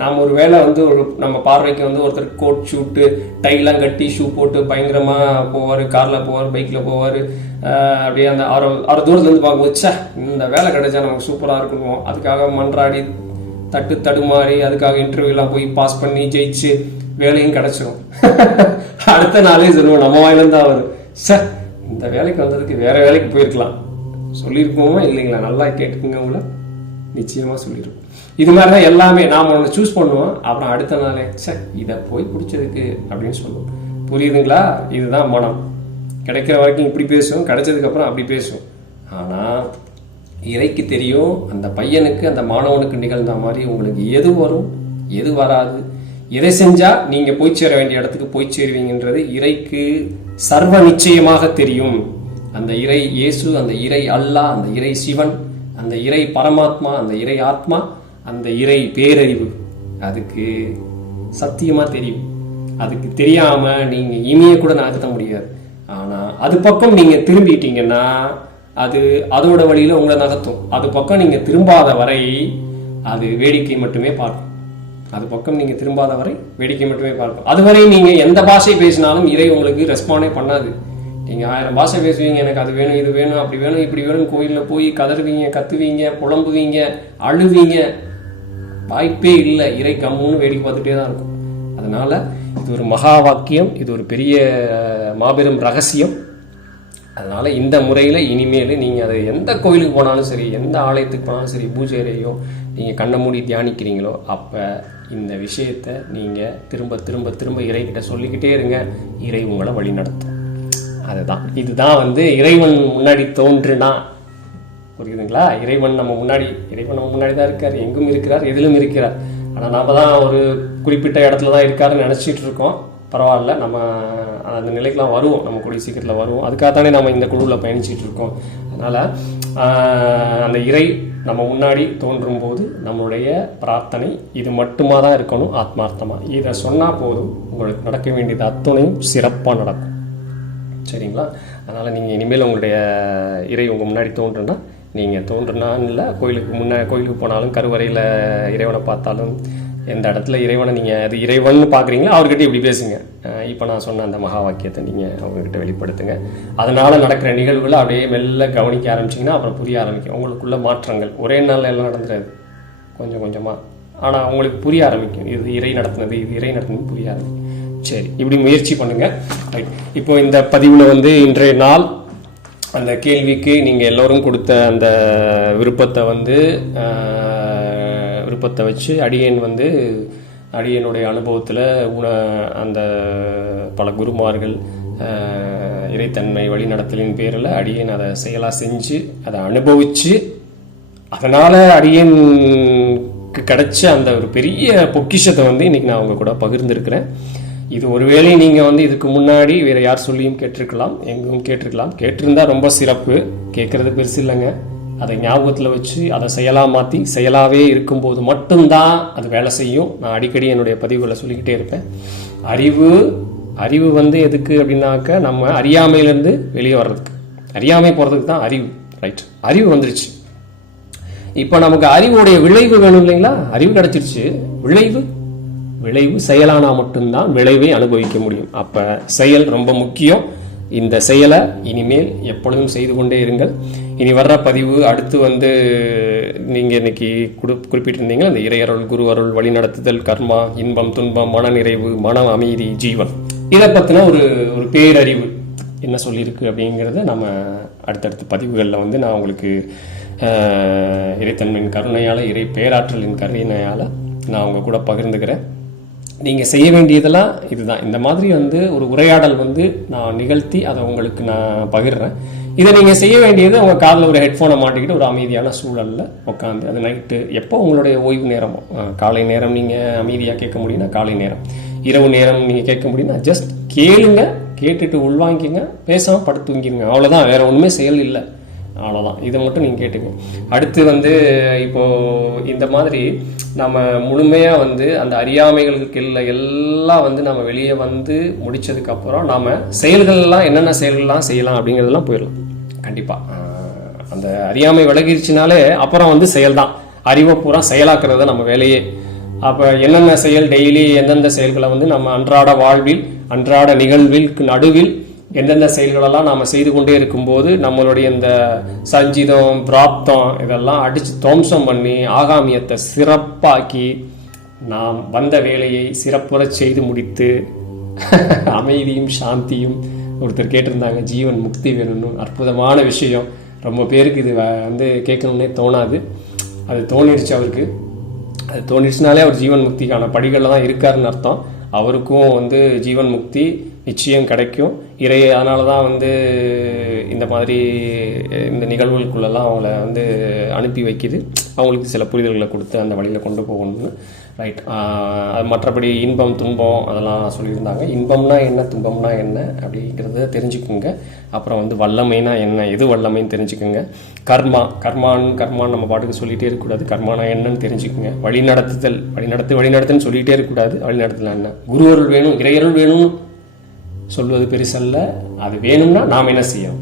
நாம் ஒரு வேலை வந்து ஒரு நம்ம பார்வைக்கு வந்து ஒருத்தர் கோட் ஷூட்டு டைலாம் கட்டி ஷூ போட்டு பயங்கரமாக போவார், காரில் போவார், பைக்கில் போவார், அப்படியே அந்த அரை தூரத்துலேருந்து பார்க்கும்போது சே இந்த வேலை கிடைச்சா நமக்கு சூப்பராக இருக்கணும், அதுக்காக மன்றாடி தடுமாறி அதுக்காக இன்டர்வியூலாம் போய் பாஸ் பண்ணி ஜெயிச்சு வேலையும் கிடைச்சிடும். அடுத்த நாளே சொல்லுவோம், நம்ம வாயிலேருந்து தான் வரும், சே இந்த வேலைக்கு வந்ததுக்கு வேற வேலைக்கு போயிருக்கலாம். சொல்லியிருக்கோமா இல்லைங்களா? நல்லா கேட்டுக்குங்க, உங்களை நிச்சயமாக சொல்லியிருக்கோம். இது மாதிரி தான் எல்லாமே நாம் ஒன்று சூஸ் பண்ணுவோம், அப்புறம் அடுத்த நாளே சே இதை போய் பிடிச்சதுக்கு அப்படின்னு சொல்லுவோம். புரியுதுங்களா? இதுதான் மனம். கிடைக்கிற வரைக்கும் இப்படி பேசுவோம், கிடைச்சதுக்கப்புறம் அப்படி பேசுவோம். ஆனால் இறைக்கு தெரியும், அந்த பையனுக்கு அந்த மாணவனுக்கு நிகழ்ந்த மாதிரி உங்களுக்கு எது வரும் எது வராது, எதை செஞ்சால் நீங்கள் போய் சேர வேண்டிய இடத்துக்கு போய் சேருவீங்கன்றது இறைக்கு சர்வ நிச்சயமாக தெரியும். அந்த இறை இயேசு, அந்த இறை அல்லாஹ், அந்த இறை சிவன், அந்த இறை பரமாத்மா, அந்த இறை ஆத்மா, அந்த இறை பேரறிவு அதுக்கு சத்தியமாக தெரியும். அதுக்கு தெரியாமல் நீங்கள் இமையை கூட நகர்த்த முடியாது. ஆனால் அது பக்கம் நீங்கள் திரும்பிட்டீங்கன்னா அது அதோட வழியில் உங்களை நகர்த்தும். அது பக்கம் நீங்கள் திரும்பாத வரை அது வேடிக்கை மட்டுமே பார்க்கும். அது பக்கம் நீங்கள் திரும்பாத வரை வேடிக்கை மட்டுமே பார்க்கும். அதுவரை நீங்கள் எந்த பாஷை பேசினாலும் இறை உங்களுக்கு ரெஸ்பாண்டே பண்ணாது. நீங்கள் 1000 பாஷை பேசுவீங்க, எனக்கு அது வேணும் இது வேணும் அப்படி வேணும் இப்படி வேணும், கோயிலில் போய் கதறுவீங்க, கத்துவீங்க, புலம்புவீங்க, அழுவீங்க, வாய்ப்பே இல்லை. இறை கம்முன்னு வேடிக்கை பார்த்துட்டே தான் இருக்கும். அதனால் இது ஒரு மகா வாக்கியம், இது ஒரு பெரிய மாபெரும் ரகசியம். அதனால் இந்த முறையில் இனிமேல் நீங்கள் அது எந்த கோயிலுக்கு போனாலும் சரி, எந்த ஆலயத்துக்கு போனாலும் சரி, பூஜை அறையோ நீங்கள் கண்ணை மூடி தியானிக்கிறீங்களோ அப்போ இந்த விஷயத்தை நீங்கள் திரும்ப திரும்ப திரும்ப இறைக்கிட்ட சொல்லிக்கிட்டே இருங்க. இறை உங்களை வழி நடத்தும். அதுதான், இதுதான் வந்து இறைவன் முன்னாடி தோன்றுனா, புரியுதுங்களா? இறைவன் நம்ம முன்னாடி தான் இருக்கார், எங்கும் இருக்கிறார், எதிலும் இருக்கிறார். ஆனால் நாம் தான் ஒரு குறிப்பிட்ட இடத்துல தான் இருக்காருன்னு நினச்சிட்டு இருக்கோம். பரவாயில்ல, நம்ம அந்த நிலைக்கெலாம் வருவோம், நம்ம கூடிய சீக்கிரத்தில் வருவோம். அதுக்காகத்தானே நம்ம இந்த குழுவில் பயணிச்சுட்டு இருக்கோம். அதனால் அந்த இறை நம்ம முன்னாடி தோன்றும் போது நம்மளுடைய பிரார்த்தனை இது மட்டுமா தான் இருக்கணும், ஆத்மார்த்தமாக. இதை சொன்னால் போதும், உங்களுக்கு நடக்க வேண்டியது அத்தனையும் சிறப்பாக நடக்கும். சரிங்களா? அதனால் நீங்கள் இனிமேல் உங்களுடைய இறை உங்கள் முன்னாடி தோன்றுனா, நீங்கள் தோன்றுனான்னு இல்லை, கோயிலுக்கு போனாலும் கருவறையில் இறைவனை பார்த்தாலும் எந்த இடத்துல இறைவனை நீங்கள் அது இறைவன் பார்க்குறீங்களோ அவர்கிட்ட இப்படி பேசுங்க. இப்போ நான் சொன்ன அந்த மகா வாக்கியத்தை நீங்கள் அவங்ககிட்ட வெளிப்படுத்துங்க. அதனால் நடக்கிற நிகழ்வுகளை அப்படியே மெல்ல கவனிக்க ஆரம்பிச்சிங்கன்னா அப்புறம் புரிய ஆரம்பிக்கும். உங்களுக்குள்ள மாற்றங்கள் ஒரே நாளில் எல்லாம் நடந்துடாது, கொஞ்சம் கொஞ்சமாக. ஆனால் உங்களுக்கு புரிய ஆரம்பிக்கும், இது இறை நடத்துனது புரிய ஆரம்பிக்கும். சரி, இப்படி முயற்சி பண்ணுங்கள். ரைட். இப்போ இந்த பதிவில் வந்து இன்றைய நாள் அந்த கேள்விக்கு நீங்கள் எல்லோரும் கொடுத்த அந்த விருப்பத்தை வச்சு அடியனுடைய அனுபவத்தில் அந்த பல குருமார்கள் இறைத்தன்மை வழிநடத்தலின் பேரில் அடியன் அதை செயலாக செஞ்சு அதை அனுபவித்து அதனால் அடியனுக்கு கிடைச்ச அந்த ஒரு பெரிய பொக்கிஷத்தை வந்து இன்றைக்கி நான் அவங்க கூட பகிர்ந்துருக்கிறேன். இது ஒருவேளை நீங்கள் வந்து இதுக்கு முன்னாடி வேறு யார் சொல்லியும் கேட்டிருக்கலாம், எங்கும் கேட்டிருந்தால் ரொம்ப சிறப்பு. கேட்குறது பெருசு இல்லைங்க. அதை ஞாபகத்தில் வச்சு அதை செயலாக மாற்றி செயலாகவே இருக்கும்போது மட்டும்தான் அது வேலை செய்யும். நான் அடிக்கடி என்னுடைய பதிவுகளை சொல்லிக்கிட்டே இருப்பேன். அறிவு வந்து எதுக்கு அப்படின்னாக்க நம்ம அறியாமையிலேருந்து வெளியே வர்றதுக்கு, அறியாமை போகிறதுக்கு தான் அறிவு. ரைட், அறிவு வந்துருச்சு. இப்போ நமக்கு அறிவுடைய விளைவு வேணும் இல்லைங்களா? அறிவு கிடச்சிருச்சு, விளைவு செயலானா மட்டும்தான் விளைவை அனுபவிக்க முடியும். அப்போ செயல் ரொம்ப முக்கியம். இந்த செயலை இனிமேல் எப்பொழுதும் செய்து கொண்டே இருங்கள். இனி வர்ற பதிவு அடுத்து வந்து நீங்கள் இன்னைக்கு குறிப்பிட்டிருந்தீங்க அந்த இறையருள், குரு அருள், வழிநடத்துதல், கர்மா, இன்பம், துன்பம், மன நிறைவு, மன அமைதி, ஜீவன், இதை பற்றின ஒரு பேரறிவு என்ன சொல்லியிருக்கு அப்படிங்கிறத நம்ம அடுத்தடுத்த பதிவுகளில் வந்து நான் உங்களுக்கு இறைத்தன்மையின் கருணையால், இறை பேராற்றலின் கருணையால் நான் உங்கள் கூட பகிர்ந்துக்கிறேன். நீங்கள் செய்ய வேண்டியதெல்லாம் இதுதான். இந்த மாதிரி வந்து ஒரு உரையாடல் வந்து நான் நிகழ்த்தி அதை உங்களுக்கு நான் பகிர்றேன். இதை நீங்கள் செய்ய வேண்டியது உங்கள் காதில் ஒரு ஹெட்ஃபோனை மாட்டிக்கிட்டு ஒரு அமைதியான சூழலில் உட்காந்து, அது நைட்டு எப்போ உங்களுடைய ஓய்வு நேரமோ, காலை நேரம் நீங்கள் அமைதியாக கேட்க முடியும்னா காலை நேரம், இரவு நேரம் நீங்கள் கேட்க முடியும்னா ஜஸ்ட் கேளுங்க, கேட்டுட்டு உள்வாங்கிங்க, பேசாமல் படுத்து தூங்கிடுங்க. அவ்வளோதான், வேறு ஒன்றுமே செயல் இல்லை, அவ்வளோதான். இதை மட்டும் நீங்கள் கேட்டுங்க. அடுத்து வந்து இப்போது இந்த மாதிரி நம்ம முழுமையாக வந்து அந்த அறியாமைகளுக்கு எல்லாம் வந்து நம்ம வெளியே வந்து முடித்ததுக்கப்புறம் நாம் செயல்கள்லாம் என்னென்ன செயல்கள்லாம் செய்யலாம் அப்படிங்கிறதெல்லாம் போயிடலாம். கண்டிப்பாக அந்த அறியாமை விலகிருச்சுனாலே அப்புறம் வந்து செயல் தான். அறிவை பூரா செயலாக்குறது நம்ம வேலையே. அப்போ என்னென்ன செயல், டெய்லி எந்தெந்த செயல்களை வந்து நம்ம அன்றாட வாழ்வில், அன்றாட நிகழ்வில் நடுவில் எந்தெந்த செயல்களெல்லாம் நாம் செய்து கொண்டே இருக்கும்போது நம்மளுடைய இந்த சஞ்சிதம், பிராப்தம் இதெல்லாம் அடித்து துவம்சம் பண்ணி ஆகாமியத்தை சிறப்பாக்கி நாம் வந்த வேலையை சிறப்புற செய்து முடித்து அமைதியும் சாந்தியும். ஒருத்தர் கேட்டிருந்தாங்க ஜீவன் முக்தி வேணும்னு. அற்புதமான விஷயம். ரொம்ப பேருக்கு இது வந்து கேட்கணுன்னே தோணாது. அது தோணிடுச்சு அவருக்கு. அது தோணிடுச்சுனாலே அவர் ஜீவன் முக்திக்கான படிகளில் தான் இருக்காருன்னு அர்த்தம். அவருக்கும் வந்து ஜீவன் முக்தி நிச்சயம் கிடைக்கும். அதனால தான் வந்து இந்த மாதிரி இந்த நிகழ்வுகளுக்குள்ளெல்லாம் அவங்கள வந்து அனுப்பி வைக்கிது. அவங்களுக்கு சில புரிதல்களை கொடுத்து அந்த வழியில் கொண்டு போகணும்னு. ரைட். அது மற்றபடி இன்பம், துன்பம் அதெல்லாம் சொல்லியிருந்தாங்க. இன்பம்னா என்ன, துன்பம்னா என்ன அப்படிங்கிறத தெரிஞ்சுக்குங்க. அப்புறம் வந்து வல்லமைனா என்ன, எது வல்லமைன்னு தெரிஞ்சுக்குங்க. கர்மான்னு நம்ம பாட்டுக்கு சொல்லிகிட்டே இருக்கக்கூடாது. கர்மானா என்னன்னு தெரிஞ்சுக்குங்க. வழிநடத்துன்னு சொல்லிகிட்டே இருக்கக்கூடாது. வழிநடத்தலாம் என்ன, குரு அருள் வேணும், இறையருள் வேணும்னு சொல்வது பெருசல்ல. அது வேணும்னா நாம் என்ன செய்யணும்,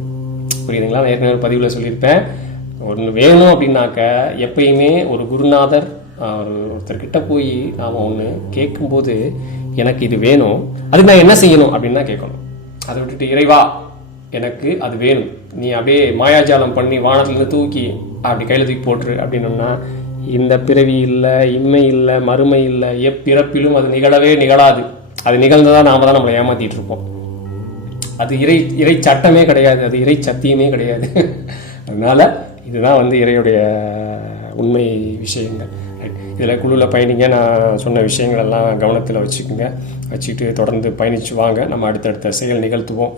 புரியுதுங்களா? நான் ஏற்கனவே ஒரு பதிவில் சொல்லியிருப்பேன். ஒன்று வேணும் அப்படின்னாக்க எப்பயுமே ஒரு குருநாதர் ஒருத்தர்கிட்ட போய் நாம் ஒன்று கேட்கும்போது எனக்கு இது வேணும், அதுக்கு நான் என்ன செய்யணும் அப்படின்னு தான் கேட்கணும். அதை விட்டுட்டு இறைவா எனக்கு அது வேணும், நீ அப்படியே மாயாஜாலம் பண்ணி வானத்துலேருந்து தூக்கி அப்படி கையில் தூக்கி போட்டுரு அப்படின்னா இந்த பிறவி இல்லை, இன்மை இல்லை, மறுமை இல்லை, எப்பிறப்பிலும் அது நிகழவே நிகழாது. அது நிகழ்ந்ததான் நாம தான் நம்மளை ஏமாத்திட்டு இருப்போம். அது இறை சட்டமே கிடையாது, அது இறை சத்தியமே கிடையாது. அதனால இதுதான் வந்து இறையுடைய உண்மை விஷயங்கள். இதில் குழுவில் பயணிங்க. நான் சொன்ன விஷயங்கள் எல்லாம் கவனத்தில் வச்சுக்கிட்டு தொடர்ந்து பயணித்து வாங்க. நம்ம அடுத்தடுத்த செயல் நிகழ்த்துவோம்.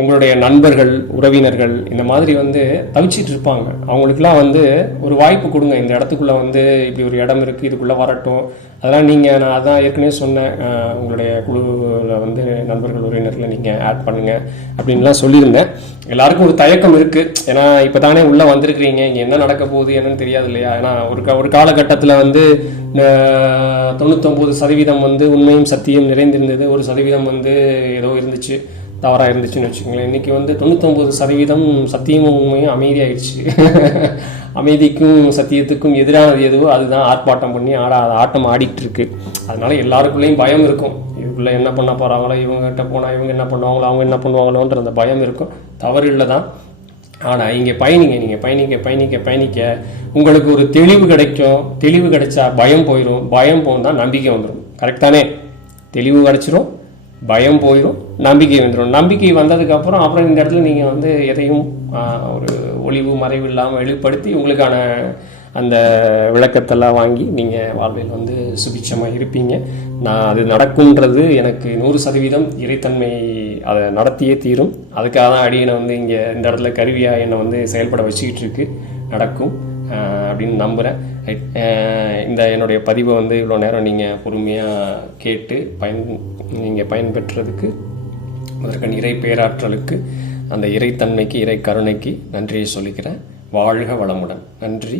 உங்களுடைய நண்பர்கள், உறவினர்கள் இந்த மாதிரி வந்து தவிச்சிட்டு இருப்பாங்க. அவங்களுக்குலாம் வந்து ஒரு வாய்ப்பு கொடுங்க. இந்த இடத்துக்குள்ளே வந்து இப்படி ஒரு இடம் இருக்குது, இதுக்குள்ளே வரட்டும். அதெல்லாம் நான் அதான் ஏற்கனவே சொன்னேன். உங்களுடைய குழுவில் வந்து நண்பர்கள், உறவினர்களை நீங்கள் ஆட் பண்ணுங்கள் அப்படின்லாம் சொல்லியிருந்தேன். எல்லாருக்கும் ஒரு தயக்கம் இருக்குது. ஏன்னா இப்போ தானே உள்ளே வந்திருக்கிறீங்க, இங்கே என்ன நடக்க போகுது என்னன்னு தெரியாது இல்லையா? ஏன்னா ஒரு காலகட்டத்தில் வந்து 99% வந்து உண்மையும் சத்தியம் நிறைந்திருந்தது. 1% வந்து ஏதோ இருந்துச்சு, தவறாக இருந்துச்சுன்னு வச்சுக்கோங்களேன். இன்றைக்கி வந்து 99% சத்தியமும் உண்மையும் அமைதியாகிடுச்சு. அமைதிக்கும் சத்தியத்துக்கும் எதிரானது எதுவோ அதுதான் ஆர்ப்பாட்டம் பண்ணி ஆட்டம் ஆடிட்டு இருக்கு. அதனால எல்லாருக்குள்ளேயும் பயம் இருக்கும். இதுக்குள்ளே என்ன பண்ண போகிறாங்களோ, இவங்ககிட்ட போனால் இவங்க என்ன பண்ணுவாங்களோ, அவங்க என்ன பண்ணுவாங்களோன்ற அந்த பயம் இருக்கும். தவறு இல்லை தான். ஆனால் இங்கே நீங்கள் பயணிக்க உங்களுக்கு ஒரு தெளிவு கிடைக்கும். தெளிவு கிடைச்சா பயம் போயிடும். பயம் போனால் நம்பிக்கை வந்துடும். கரெக்டானே? தெளிவு கிடைச்சிரும், பயம் போயிடும், நம்பிக்கை வந்துடும். நம்பிக்கை வந்ததுக்கப்புறம் இந்த இடத்துல நீங்கள் வந்து எதையும் ஒரு ஒளிவு மறைவு இல்லாமல் வெளிப்படுத்தி உங்களுக்கான அந்த விளக்கத்தெல்லாம் வாங்கி நீங்கள் வாழ்வில் வந்து சுபிட்சமாக இருப்பீங்க. நான் அது நடக்கும்ன்றது எனக்கு 100% இறைத்தன்மை அதை நடத்தியே தீரும். அதுக்காக தான் அடியனை வந்து இங்கே இந்த இடத்துல கருவியாக என்னை வந்து செயல்பட வச்சுக்கிட்டு இருக்கு. நடக்கும் அப்படின்னு நம்புகிறேன். இந்த என்னுடைய பதிவை வந்து இவ்வளோ நேரம் நீங்கள் பொறுமையாக கேட்டு நீங்கள் பயன்பெற்றதுக்கு அதற்கு இறை பேராற்றலுக்கு, அந்த இறைத்தன்மைக்கு, இறை கருணைக்கு நன்றியை சொல்லிக்கிறேன். வாழ்க வளமுடன். நன்றி.